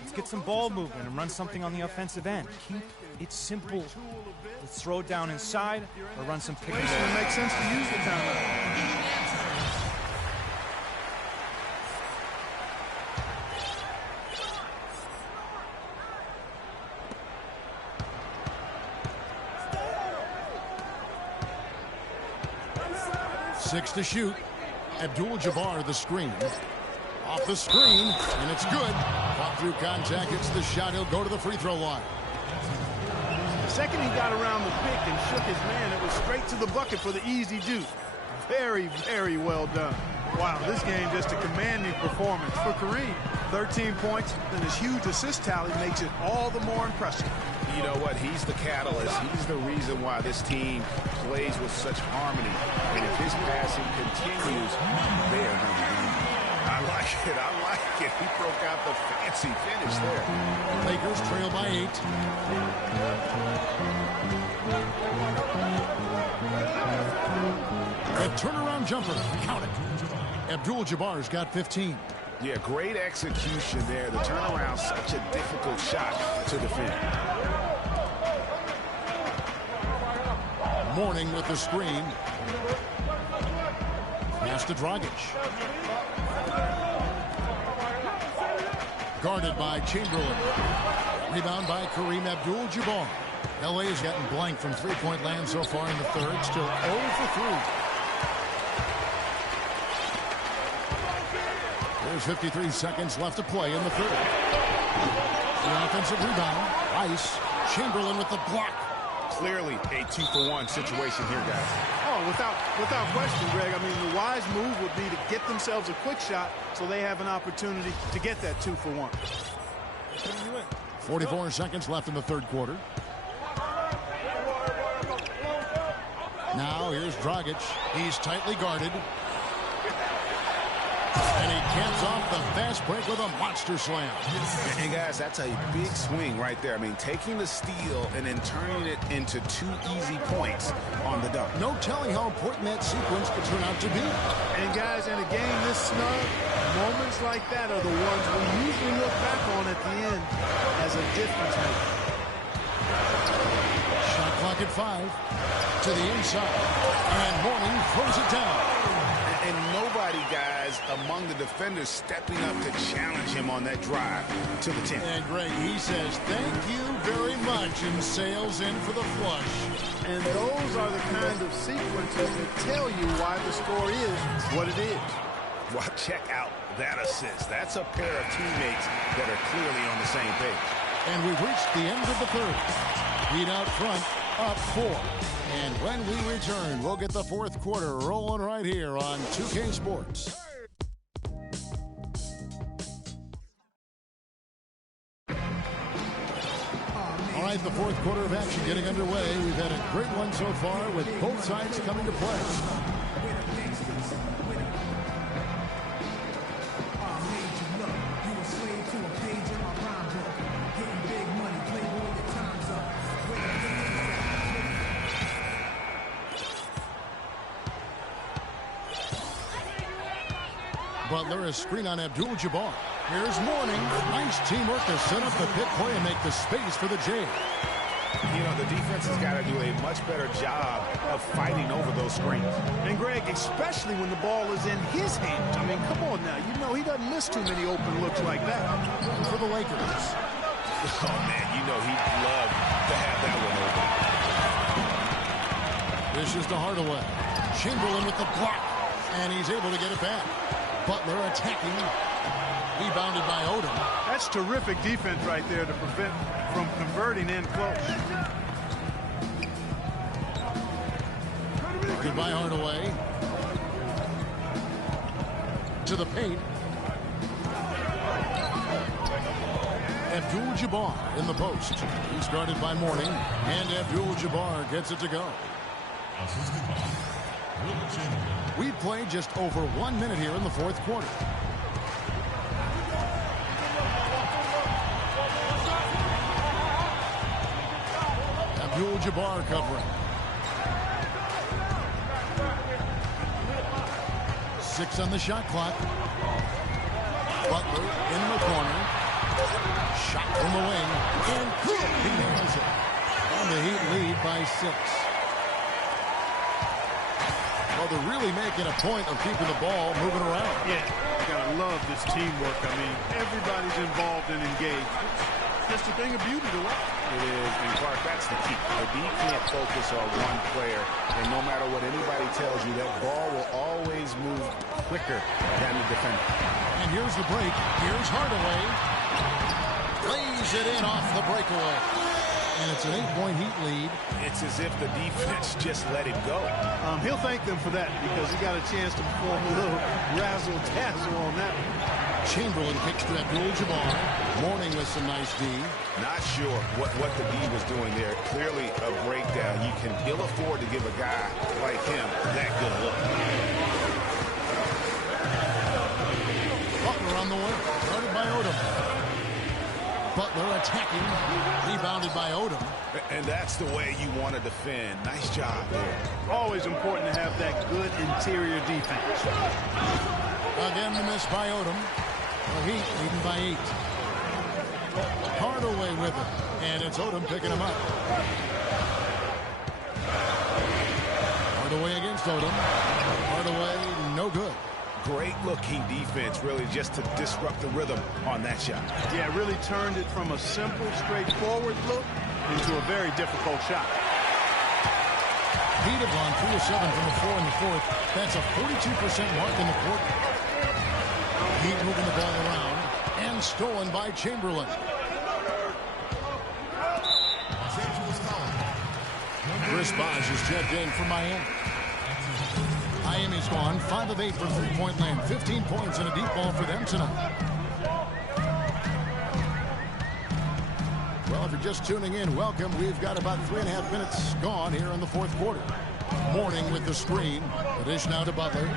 Let's get some ball movement and run something on the offensive end. Keep it simple. Let's throw it down inside or run some pick and roll. It makes sense to use the timeout. Six to shoot. Abdul-Jabbar the screen. Off the screen, and it's good. Caught through contact, it's the shot. He'll go to the free throw line. The second he got around the pick and shook his man, it was straight to the bucket for the easy deuce. Very, very well done. Wow, this game just a commanding performance for Kareem. 13 points, and his huge assist tally makes it all the more impressive. You know what? He's the catalyst. He's the reason why this team plays with such harmony. And if his passing continues, they are going to be winning. I like it. I like it. He broke out the fancy finish there. Lakers trail by 8. A turnaround jumper. Count it. Abdul-Jabbar's got 15. Yeah, great execution there. The turnaround, such a difficult shot to defend. Mourning with the screen. Pass to Dragic. Guarded by Chamberlain. Rebound by Kareem Abdul-Jabbar. LA has gotten blank from three-point land so far in the third. Still 0 for 3. There's 53 seconds left to play in the third. The offensive rebound. Rice. Chamberlain with the block. Clearly a 2-for-1 situation here, guys. Oh, without question, Greg. I mean, the wise move would be to get themselves a quick shot so they have an opportunity to get that 2-for-1. 44 seconds left in the third quarter. Now here's Dragic. He's tightly guarded. And he caps off the fast break with a monster slam. And guys, that's a big swing right there. I mean, taking the steal and then turning it into 2 easy points on the dunk. No telling how important that sequence could turn out to be. And guys, in a game this snug, moments like that are the ones we usually look back on at the end as a difference maker. Shot clock at 5 to the inside. And Mourning throws it down. And nobody, guys, among the defenders stepping up to challenge him on that drive to the 10. And Greg, he says, thank you very much, and sails in for the flush. And those are the kind of sequences that tell you why the score is what it is. Well, check out that assist. That's a pair of teammates that are clearly on the same page. And we've reached the end of the third. Heat out front, up 4. And when we return, we'll get the fourth quarter rolling right here on 2K Sports. All right, the fourth quarter of action getting underway. We've had a great one so far with both sides coming to play. Butler, a screen on Abdul-Jabbar. Here's Mourning. Nice teamwork to set up the pick play and make the space for the Jay. You know, the defense has got to do a much better job of fighting over those screens. And, Greg, especially when the ball is in his hands. I mean, come on now. You know he doesn't miss too many open looks like that. For the Lakers. Oh, man, you know he'd love to have that one open. This is to Hardaway. Chamberlain with the block. And he's able to get it back. Butler attacking. Rebounded by Odom. That's terrific defense right there to prevent from converting in close. Goodbye, Hardaway. To the paint. Abdul-Jabbar in the post. He's guarded by Mourning. And Abdul-Jabbar gets it to go. We've played just over 1 minute here in the fourth quarter. Abdul-Jabbar covering. 6 on the shot clock. Butler in the corner. Shot from the wing. And he nails it. And the Heat lead by 6. Well, they're really making a point of keeping the ball moving around. Yeah, you gotta love this teamwork. I mean, everybody's involved and engaged. It's just a thing of beauty to watch. It is, and Clark, that's the key. The D can't focus on one player, and no matter what anybody tells you, that ball will always move quicker than the defender. And here's the break. Here's Hardaway. Lays it in off the breakaway. And it's an 8-point Heat lead. It's as if the defense just let it go. He'll thank them for that because he got a chance to perform a little razzle-dazzle on that one. Chamberlain kicks to Abdul-Jabbar. Mourning with some nice D. Not sure what the D was doing there. Clearly a breakdown. You can ill afford to give a guy like him that good a look. Butler on the wing. Guarded by Odom. Butler attacking. Rebounded by Odom. And that's the way you want to defend. Nice job there. Always important to have that good interior defense. Again, the miss by Odom. The Heat leading by 8. Hardaway with it. And it's Odom picking him up. Hardaway against Odom. Hardaway, no good. Great looking defense, really, just to disrupt the rhythm on that shot. Yeah, really turned it from a simple, straightforward look into a very difficult shot. Heat have gone 3 of 7 from the floor in the fourth. That's a 42% mark in the quarter. Heat moving the ball around and stolen by Chamberlain. Chris Bosh is checked in for Miami. Miami's gone 5 of 8 from three-point land. 15 points and a deep ball for them tonight. Well, if you're just tuning in, welcome. We've got about 3.5 minutes gone here in the fourth quarter. Mourning with the screen. The dish now to Butler.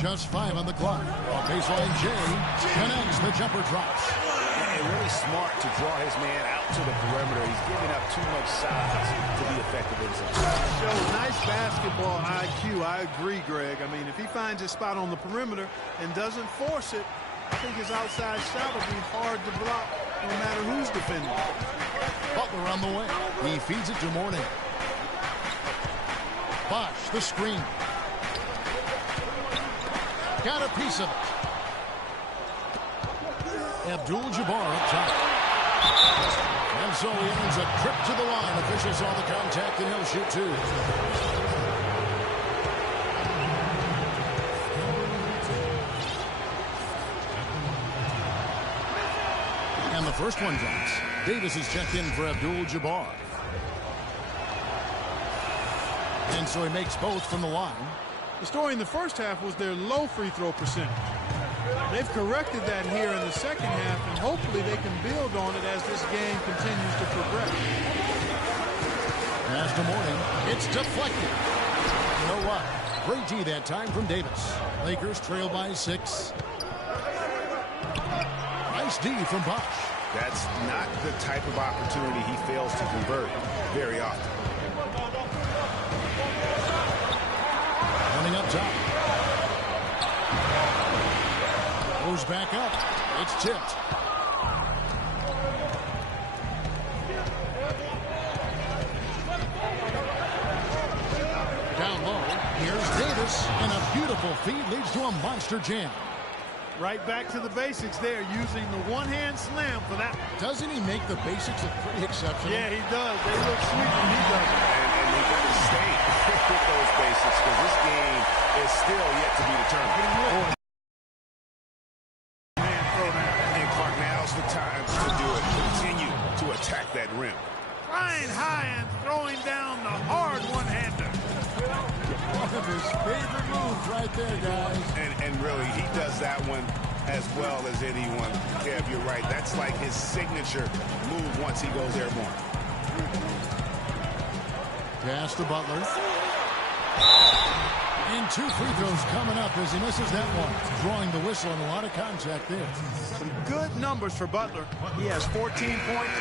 Just 5 on the clock. Baseline Jay connects. The jumper drops. And really smart to draw his man out to the perimeter. He's giving up too much size to be effective inside. Shows nice basketball IQ. I agree, Greg. I mean, if he finds his spot on the perimeter and doesn't force it, I think his outside shot will be hard to block no matter who's defending. Butler on the way. He feeds it to Mourning. Bosh, the screen. Got a piece of it. Abdul-Jabbar up top. And so he earns a trip to the line. Officials saw the contact and he'll shoot 2. And the first one drops. Davis is checked in for Abdul-Jabbar. And so he makes both from the line. The story in the first half was their low free throw percentage. They've corrected that here in the second half, and hopefully they can build on it as this game continues to progress. Pass to Mourning. It's deflected. You know what? Great D that time from Davis. Lakers trail by 6. Nice D from Bosh. That's not the type of opportunity he fails to convert very often. Running up top. Goes back up. It's tipped. Down low. Here's Davis. And a beautiful feed leads to a monster jam. Right back to the basics there, using the one-hand slam for that. Doesn't he make the basics look pretty exceptional? Yeah, he does. They look sweet when he does it. And we got to stay with those basics because this game is still yet to be determined. And Clark, now's the time to do it. Continue to attack that rim. Flying high and throwing down the hard one-hander. One of his favorite moves right there, guys. And really, he does that one as well as anyone. Kev, you're right. That's like his signature move once he goes airborne. Pass to Butler. And 2 free throws coming up as he misses that one. Drawing the whistle and a lot of contact there. Some good numbers for Butler. He has 14 points.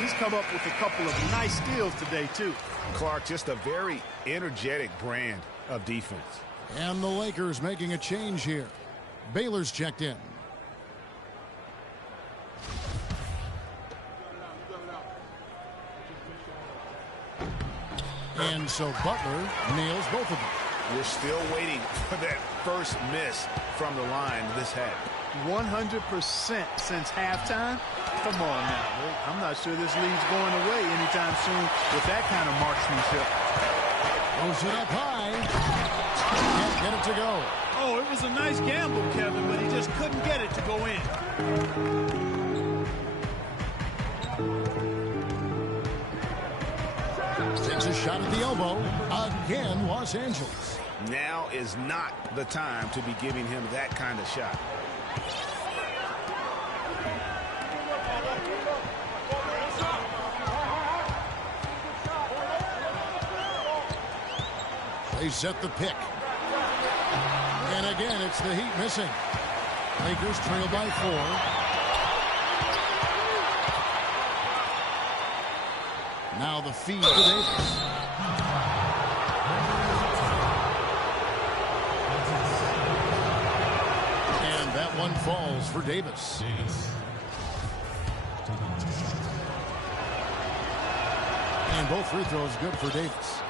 He's come up with a couple of nice steals today, too. Clark, just a very energetic brand of defense. And the Lakers making a change here. Baylor's checked in. And so Butler nails both of them. We're still waiting for that first miss from the line this hat. 100% since halftime. Come on now. I'm not sure this lead's going away anytime soon with that kind of marksmanship. Throws it up high. Can't get it to go. Oh, it was a nice gamble, Kevin, but he just couldn't get it to go in. Takes a shot at the elbow. Again, Los Angeles. Now is not the time to be giving him that kind of shot. They set the pick. And again, it's the Heat missing. Lakers trail by 4. Now the feed to Davis. And that one falls for Davis. And both free throws good for Davis.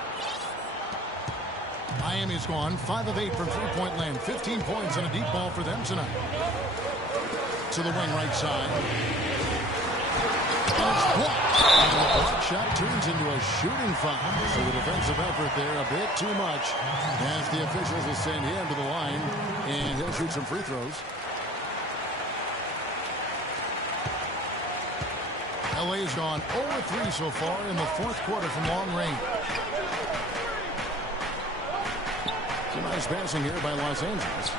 Miami's gone 5 of 8 from three-point land. 15 points and a deep ball for them tonight. To the wing right side. And it's blocked. And the block shot turns into a shooting foul. So the defensive effort there a bit too much as the officials will send him to the line. And he'll shoot some free throws. LA's gone 0-3 so far in the fourth quarter from long range. Nice passing here by Los Angeles.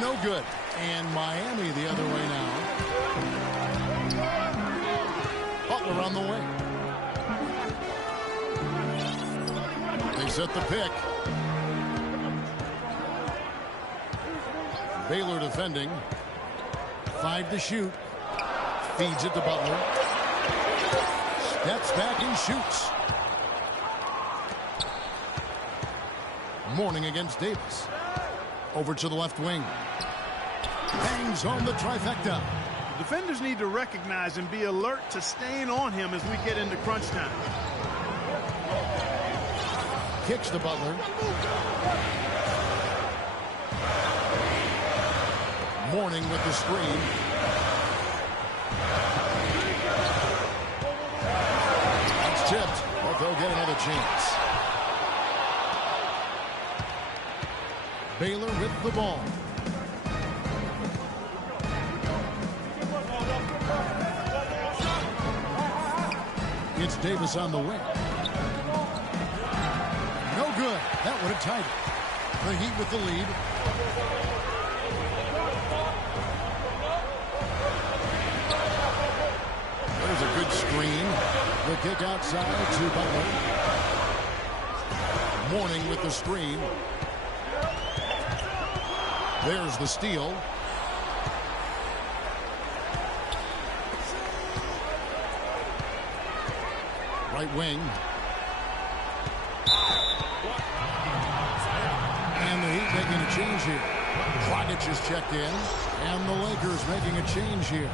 No good. And Miami the other way now. Butler on the wing. They set the pick. Baylor defending. 5 to shoot. Feeds it to Butler. Steps back and shoots. Mourning against Davis. Over to the left wing. Bangs home the trifecta. Defenders need to recognize and be alert to staying on him as we get into crunch time. Kicks to Butler. Mourning with the screen. It's tipped, but they'll get another chance. Baylor with the ball. It's Davis on the wing. No good. That would have tied it. The Heat with the lead. There's a good screen. The kick outside to Butler. Mourning with the screen. There's the steal. Right wing. And the Heat making a change here. Dragic is checked in. And the Lakers making a change here.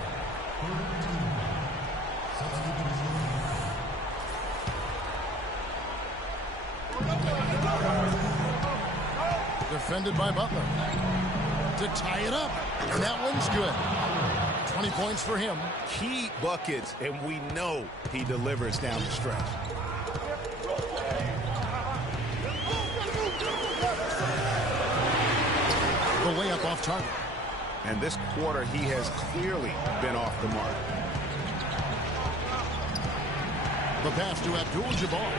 Defended by Butler. To tie it up. And that one's good. 20 points for him. Key buckets, and we know he delivers down the stretch. The layup off target. And this quarter, he has clearly been off the mark. The pass to Abdul-Jabbar.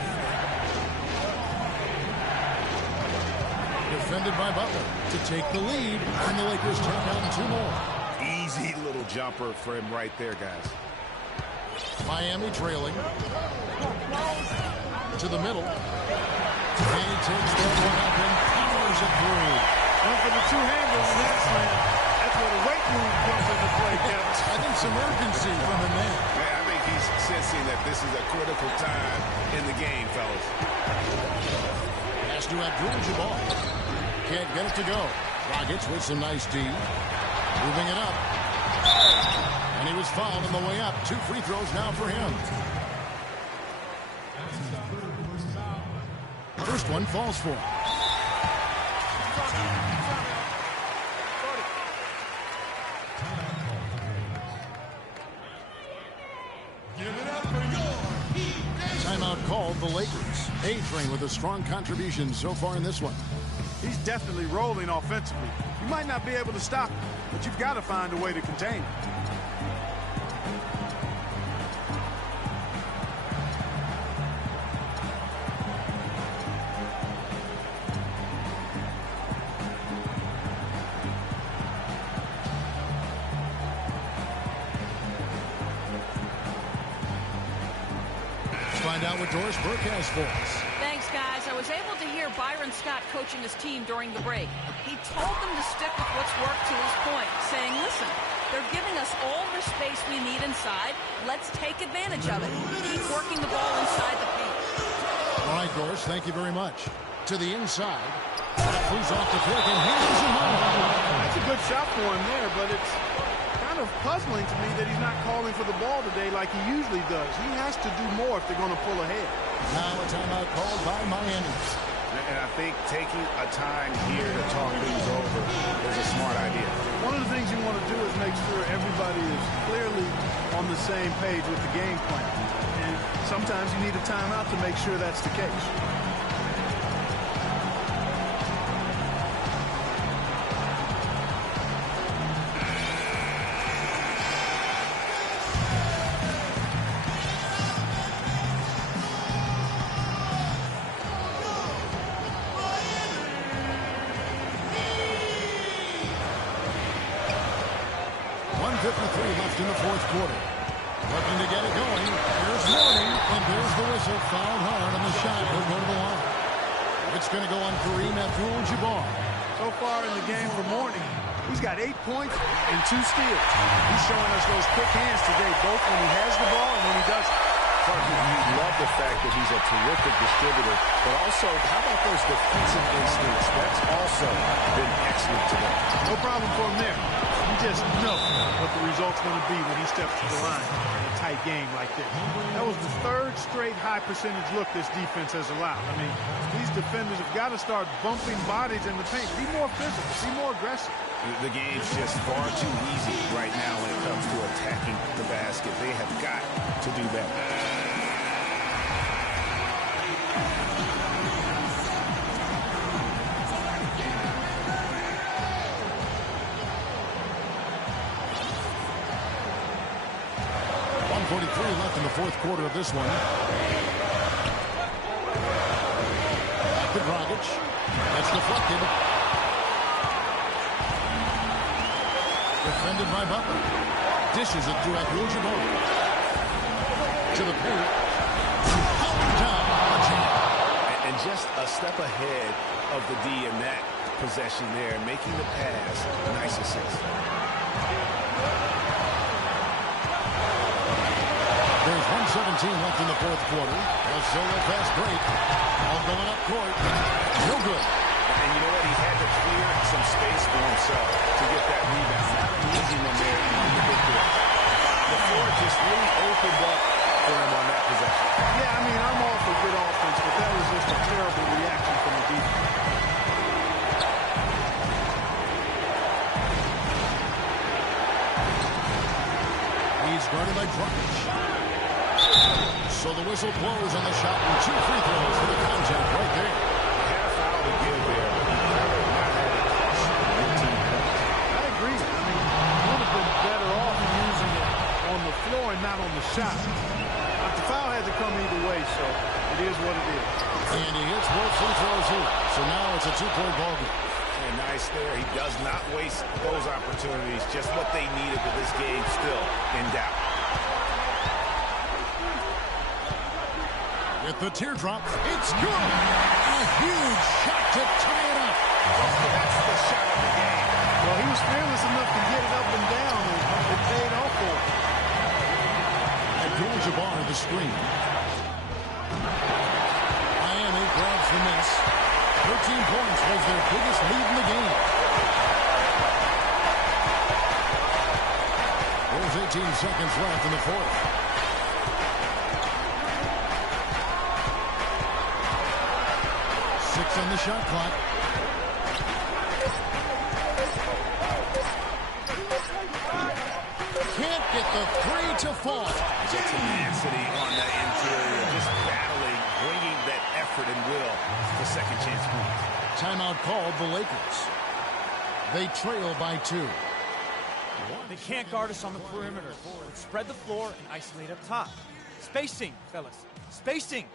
Defended by Butler to take the lead, and the Lakers tack on 2 more. Easy little jumper for him right there, guys. Miami trailing. To the middle. And he takes that one up and powers it through. Went for the two-hander on that slam. That's where the weight room comes into play, Kevin. I think some urgency from the man. Yeah, I think he's sensing that this is a critical time in the game, fellas. Pass to Abdul-Jabbar. Can't get it to go. Dragic with some nice D. Moving it up. And he was fouled on the way up. 2 free throws now for him. First one falls for him. Timeout called the Lakers. A-Train with a strong contribution so far in this one. He's definitely rolling offensively. You might not be able to stop him, but you've got to find a way to contain him. Find out what Doris Burke has for us. Thanks, guys. I was able to hear Byron Scott coaching his team during the break. He told them to stick with what's worked to his point, saying, listen, they're giving us all the space we need inside. Let's take advantage of it. Keep working the ball inside the paint. All right, Doris, thank you very much. To the inside. That flees off the pick, and here's him home. That's a good shot for him there, but it's kind of puzzling to me that he's not calling for the ball today like he usually does. He has to do more if they're going to pull ahead. Now a timeout called by Miami. And I think taking a time here to talk things over is a smart idea. One of the things you want to do is make sure everybody is clearly on the same page with the game plan. And sometimes you need a timeout to make sure that's the case. Left in the fourth quarter. Looking to get it going. Here's Mourning, and there's the whistle. Fouled hard, and the shot will go to the line. It's going to go on Kareem Abdul-Jabbar. So far in the game for Mourning, he's got 8 points and 2 steals. He's showing us those quick hands today, both when he has the ball and when he doesn't. You love the fact that he's a terrific distributor, but also, how about those defensive instincts? That's also been excellent today. No problem for him there. You just know what the result's going to be when he steps to the line in a tight game like this. That was the 3rd straight high percentage look this defense has allowed. I mean, these defenders have got to start bumping bodies in the paint. Be more physical. Be more aggressive. The game's just far too easy right now when it comes to attacking the basket. They have got to do better. Left in the fourth quarter of this one. Back to Dragic. That's deflected. Defended by Butler. Dishes it to Abdul-Jabbar. To the paint. And just a step ahead of the D in that possession there, making the pass. Nice assist. There's 1:17 left in the fourth quarter. A solo fast break. All going up court. No good. And you know what? He had to clear some space for himself to get that rebound. Not an easy one there in the big board. The floor just really opened up for him on that possession. Yeah, I mean, I'm all for good offense, but that was just a terrible reaction from the defense. He's guarded by Dragic. So the whistle blows on the shot and 2 free throws for the contact right there. Had a foul to give there. I agree. I mean, he would have been better off using it on the floor and not on the shot. But the foul had to come either way, so it is what it is. And he hits both free throws here. So now it's a 2-point ballgame. And nice there. He does not waste those opportunities. Just what they needed with this game still in doubt. With the teardrop, it's good. A huge shot to tie it up. That's the shot of the game. Well, he was fearless enough to get it up and down, and it paid off for him. Abdul-Jabbar the screen. Miami grabs the miss. points was their biggest lead in the game. There's 18 seconds left in the fourth. On the shot clock. Can't get the three to fall. The tenacity on that interior, just battling, bringing that effort and will for second chance points. Timeout called the Lakers. They trail by 2. They can't guard us on the perimeter. Let's spread the floor and isolate up top. Spacing, fellas. Spacing.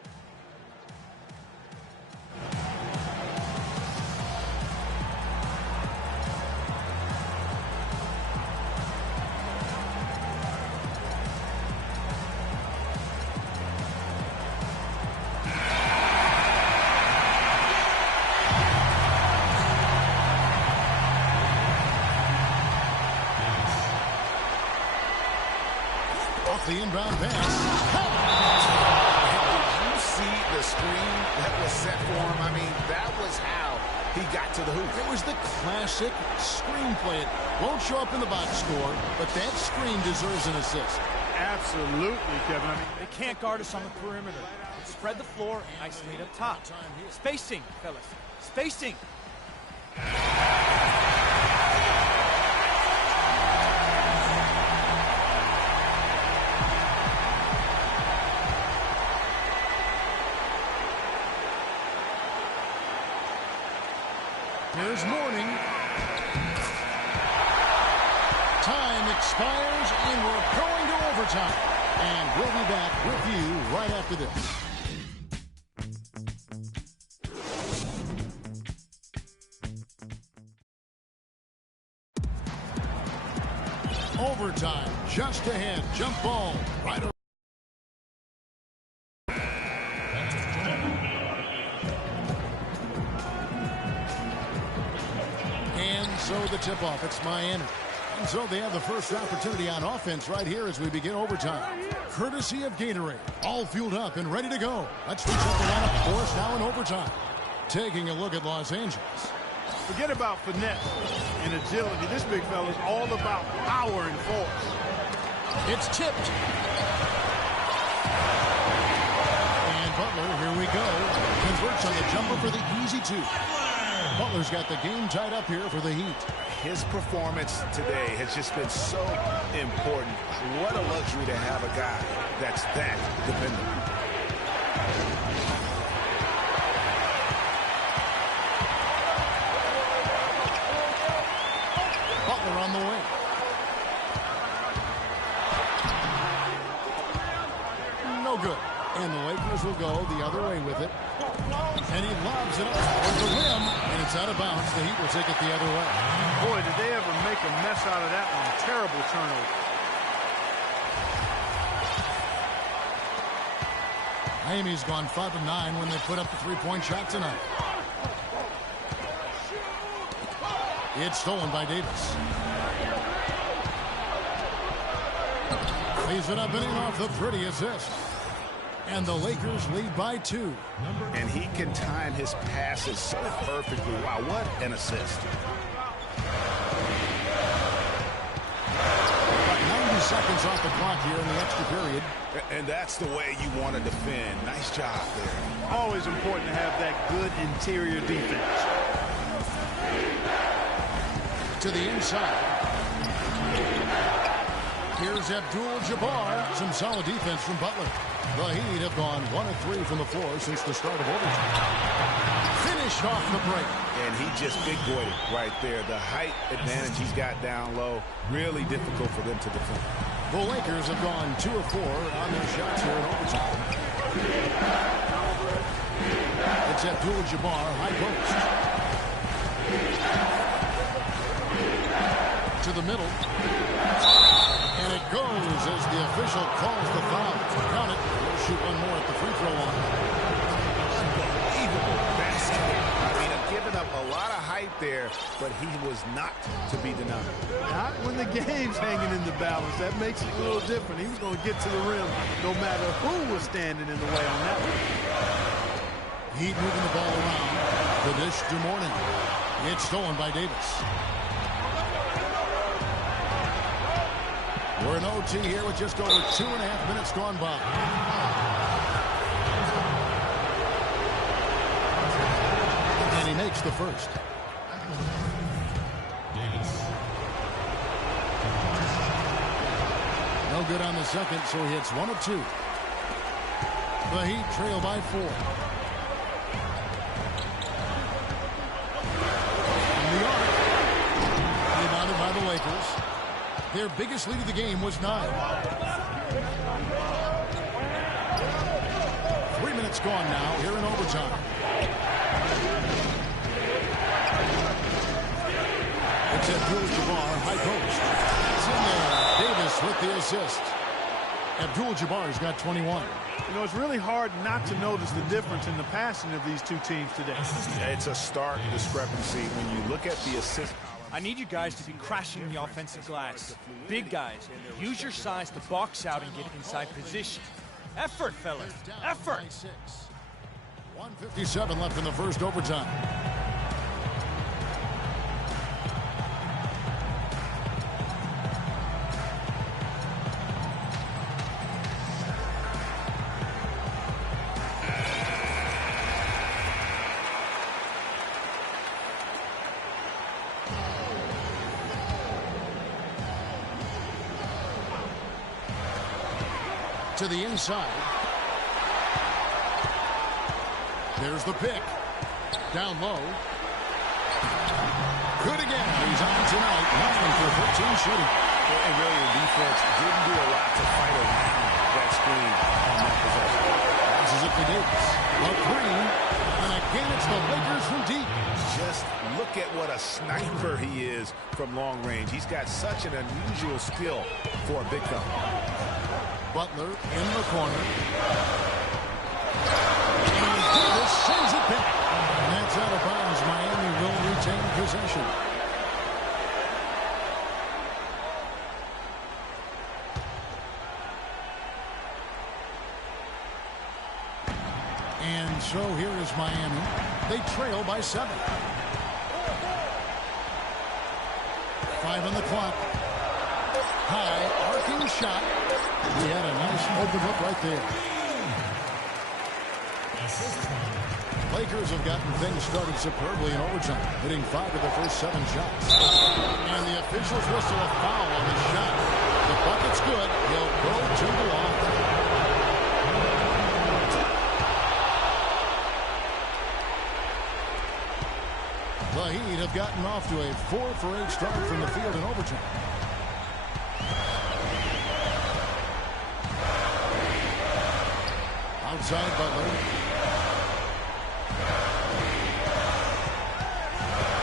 The inbound pass. Did you see the screen that was set for him? I mean, that was how he got to the hoop. It was the classic screen play. It won't show up in the box score, but that screen deserves an assist. Absolutely, Kevin. I mean, they can't guard us on the perimeter. Let's spread the floor and isolate up top. Spacing, fellas. Spacing. Here's Morning. Time expires, and we're going to overtime. And we'll be back with you right after this. Overtime, just ahead. Jump ball, right around. So the tip-off, it's Miami. And so they have the first opportunity on offense right here as we begin overtime. Courtesy of Gatorade. All fueled up and ready to go. Let's reset the lineup for us now in overtime. Taking a look at Los Angeles. Forget about finesse and agility. This big fella is all about power and force. It's tipped. And Butler, here we go. Converts on the jumper for the easy 2. Butler's got the game tied up here for the Heat. His performance today has just been so important. What a luxury to have a guy that's that dependable. Butler on the wing. No good. And the Lakers will go the other way with it. And he lobs it up towards the rim, and it's out of bounds. The Heat will take it the other way. Boy, did they ever make a mess out of that one. Terrible turnover. Miami's gone 5 of 9 when they put up the three-point shot tonight. It's stolen by Davis. Lays it up and in off the pretty assist. And the Lakers lead by 2. And he can time his passes so perfectly. Wow, what an assist. 90 seconds off the clock here in the extra period. And that's the way you want to defend. Nice job there. Always important to have that good interior defense. To the inside. Here's Abdul-Jabbar. Some solid defense from Butler. The Heat have gone 1 of 3 from the floor since the start of overtime. Finished off the break. And he just big-boyed it right there. The height advantage he's got down low, really difficult for them to defend. The Lakers have gone 2 of 4 on their shots here in overtime. It's Abdul-Jabbar, high post. To the middle. And it goes as the official calls the foul. Count it. We'll shoot one more at the free throw line. Unbelievable basket. I mean, I've given up a lot of height there, but he was not to be denied. Not when the game's hanging in the balance. That makes it a little different. He was going to get to the rim no matter who was standing in the way on that one. Heat moving the ball around. The dish to Morning. It's stolen by Davis. We're in OT here with just over 2.5 minutes gone by. And he makes the first. No good on the second, so he hits 1 of 2. The Heat trail by 4. And the arc. Rebounded by the Lakers. Their biggest lead of the game was 9. 3 minutes gone now here in overtime. It's Abdul-Jabbar, high post. It's in there. Davis with the assist. Abdul-Jabbar's got 21. You know, it's really hard not to notice the difference in the passing of these two teams today. It's a stark discrepancy when you look at the assist. I need you guys to be crashing the offensive glass. Big guys, use your size to box out and get inside position. Effort, fellas. Effort. 1:57 left in the first overtime. To the inside. There's the pick. Down low. Good again. He's on tonight. 9 for 13 shooting. And really the defense didn't do a lot to fight around that screen on that possession. Passes it to Davis. A 3. And again it's the Lakers from deep. Just look at what a sniper he is from long range. He's got such an unusual skill for a big fella. Butler in the corner. And Davis sends it back. And that's out of bounds. Miami will retain possession. And so here is Miami. They trail by 7. 5 on the clock. High, arcing shot. He had a nice open look right there. Lakers have gotten things started superbly in overtime, hitting 5 of the first 7 shots. And the officials whistle a foul on his shot. The bucket's good. He'll go to the line. The Heat have gotten off to a 4-for-8 start from the field in overtime. Outside Butler.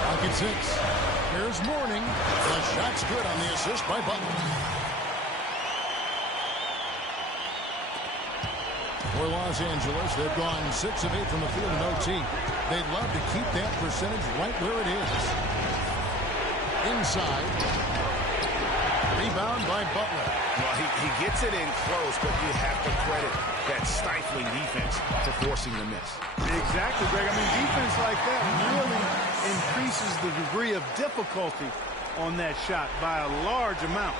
Pocket 6. Here's Morning. The shot's good on the assist by Butler. For Los Angeles, they've gone 6 of 8 from the field in OT. They'd love to keep that percentage right where it is. Inside. Rebound by Butler. Well, he gets it in close, but you have to credit that stifling defense for forcing the miss. Exactly, Greg. I mean, defense like that really increases the degree of difficulty on that shot by a large amount.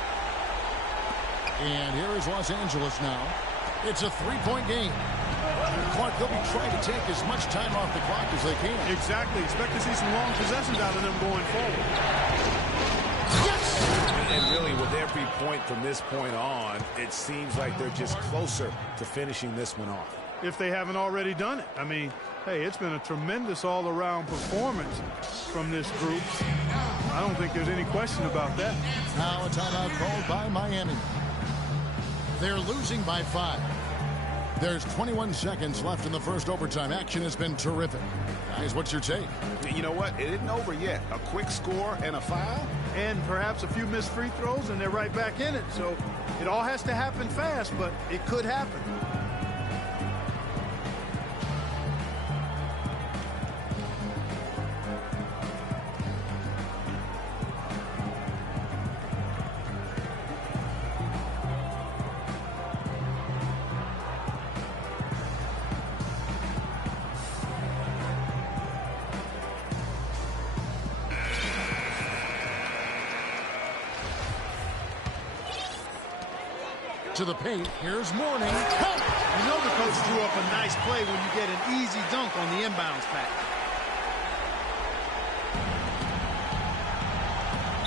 And here is Los Angeles now. It's a 3-point game. Clark, they'll be trying to take as much time off the clock as they can. Exactly. Expect to see some long possessions out of them going forward. And really, with every point from this point on, it seems like they're just closer to finishing this one off. If they haven't already done it. I mean, hey, it's been a tremendous all-around performance from this group. I don't think there's any question about that. Now a timeout called by Miami. They're losing by 5. There's 21 seconds left in the first overtime. Action has been terrific. Guys, what's your take? You know what? It isn't over yet. A quick score and a foul? And perhaps a few missed free throws, and they're right back in it. So it all has to happen fast, but it could happen. to the paint. Here's Mourning. You know the coach drew up a nice play when you get an easy dunk on the inbounds pass.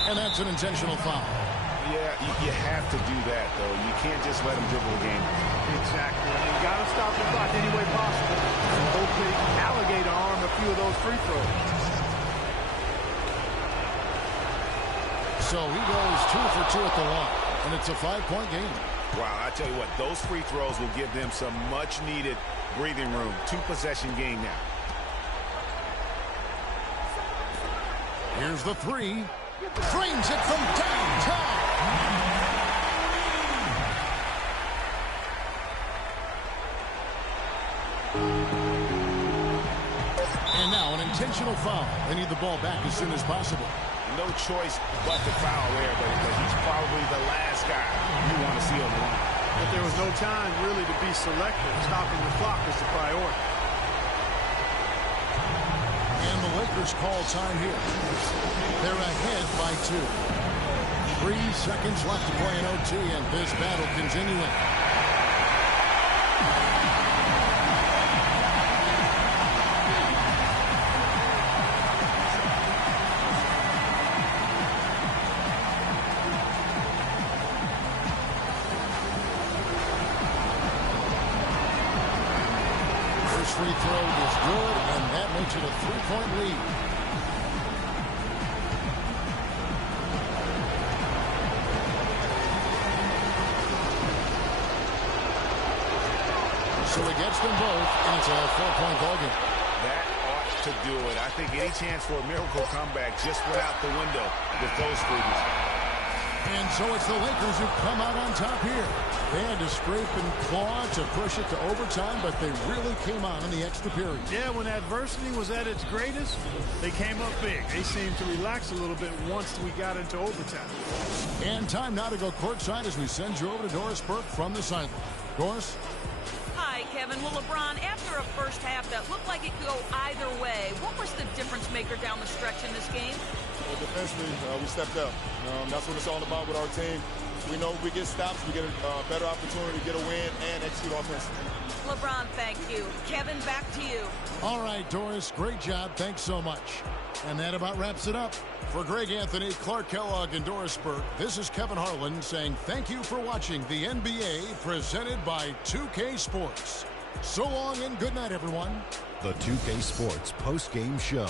And that's an intentional foul. Yeah, you have to do that, though. You can't just let him dribble the game. Exactly. I mean, you got to stop the clock any way possible. And hopefully alligator arm a few of those free throws. So he goes 2 for 2 at the line, and it's a 5-point game. Wow, I tell you what, those free throws will give them some much-needed breathing room. 2-possession game now. Here's the three. Frames it from downtown. And now an intentional foul. They need the ball back as soon as possible. No choice but to foul there, but he's probably the last guy you want to see on the line. But there was no time really to be selective. Stopping the clock is the priority. And the Lakers call time here. They're ahead by 2. 3 seconds left to play in OT, and this battle continuing. First free throw is good, and that makes it a 3-point lead. So he gets them both, and it's a 4-point ball game. That ought to do it. I think any chance for a miracle comeback just went out the window with those freebies. And so it's the Lakers who come out on top here. They had to scrape and claw to push it to overtime, but they really came on in the extra period. Yeah, when adversity was at its greatest, they came up big. They seemed to relax a little bit once we got into overtime. And time now to go courtside as we send you over to Doris Burke from the sideline. Doris? Hi, Kevin. Well, LeBron, after a first half that looked like it could go either way, what was the difference maker down the stretch in this game? Well, defensively, we stepped up. That's what it's all about with our team. We know if we get stops, we get a better opportunity to get a win and execute offensively. LeBron, thank you. Kevin, back to you. All right, Doris, great job. Thanks so much. And that about wraps it up. For Greg Anthony, Clark Kellogg, and Doris Burke, this is Kevin Harlan saying thank you for watching the NBA presented by 2K Sports. So long and good night, everyone. The 2K Sports post-game show.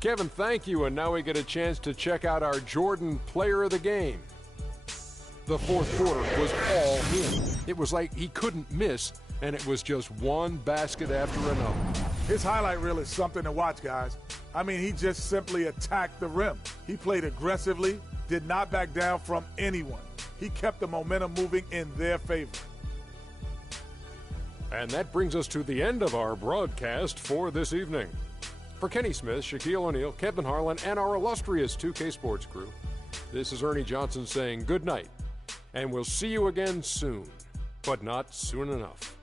Kevin, thank you, and now we get a chance to check out our Jordan Player of the Game. The fourth quarter was all him. It was like he couldn't miss, and it was just one basket after another. His highlight reel is something to watch, guys. I mean, he just simply attacked the rim. He played aggressively, did not back down from anyone. He kept the momentum moving in their favor. And that brings us to the end of our broadcast for this evening. For Kenny Smith, Shaquille O'Neal, Kevin Harlan, and our illustrious 2K Sports crew, this is Ernie Johnson saying good night, and we'll see you again soon, but not soon enough.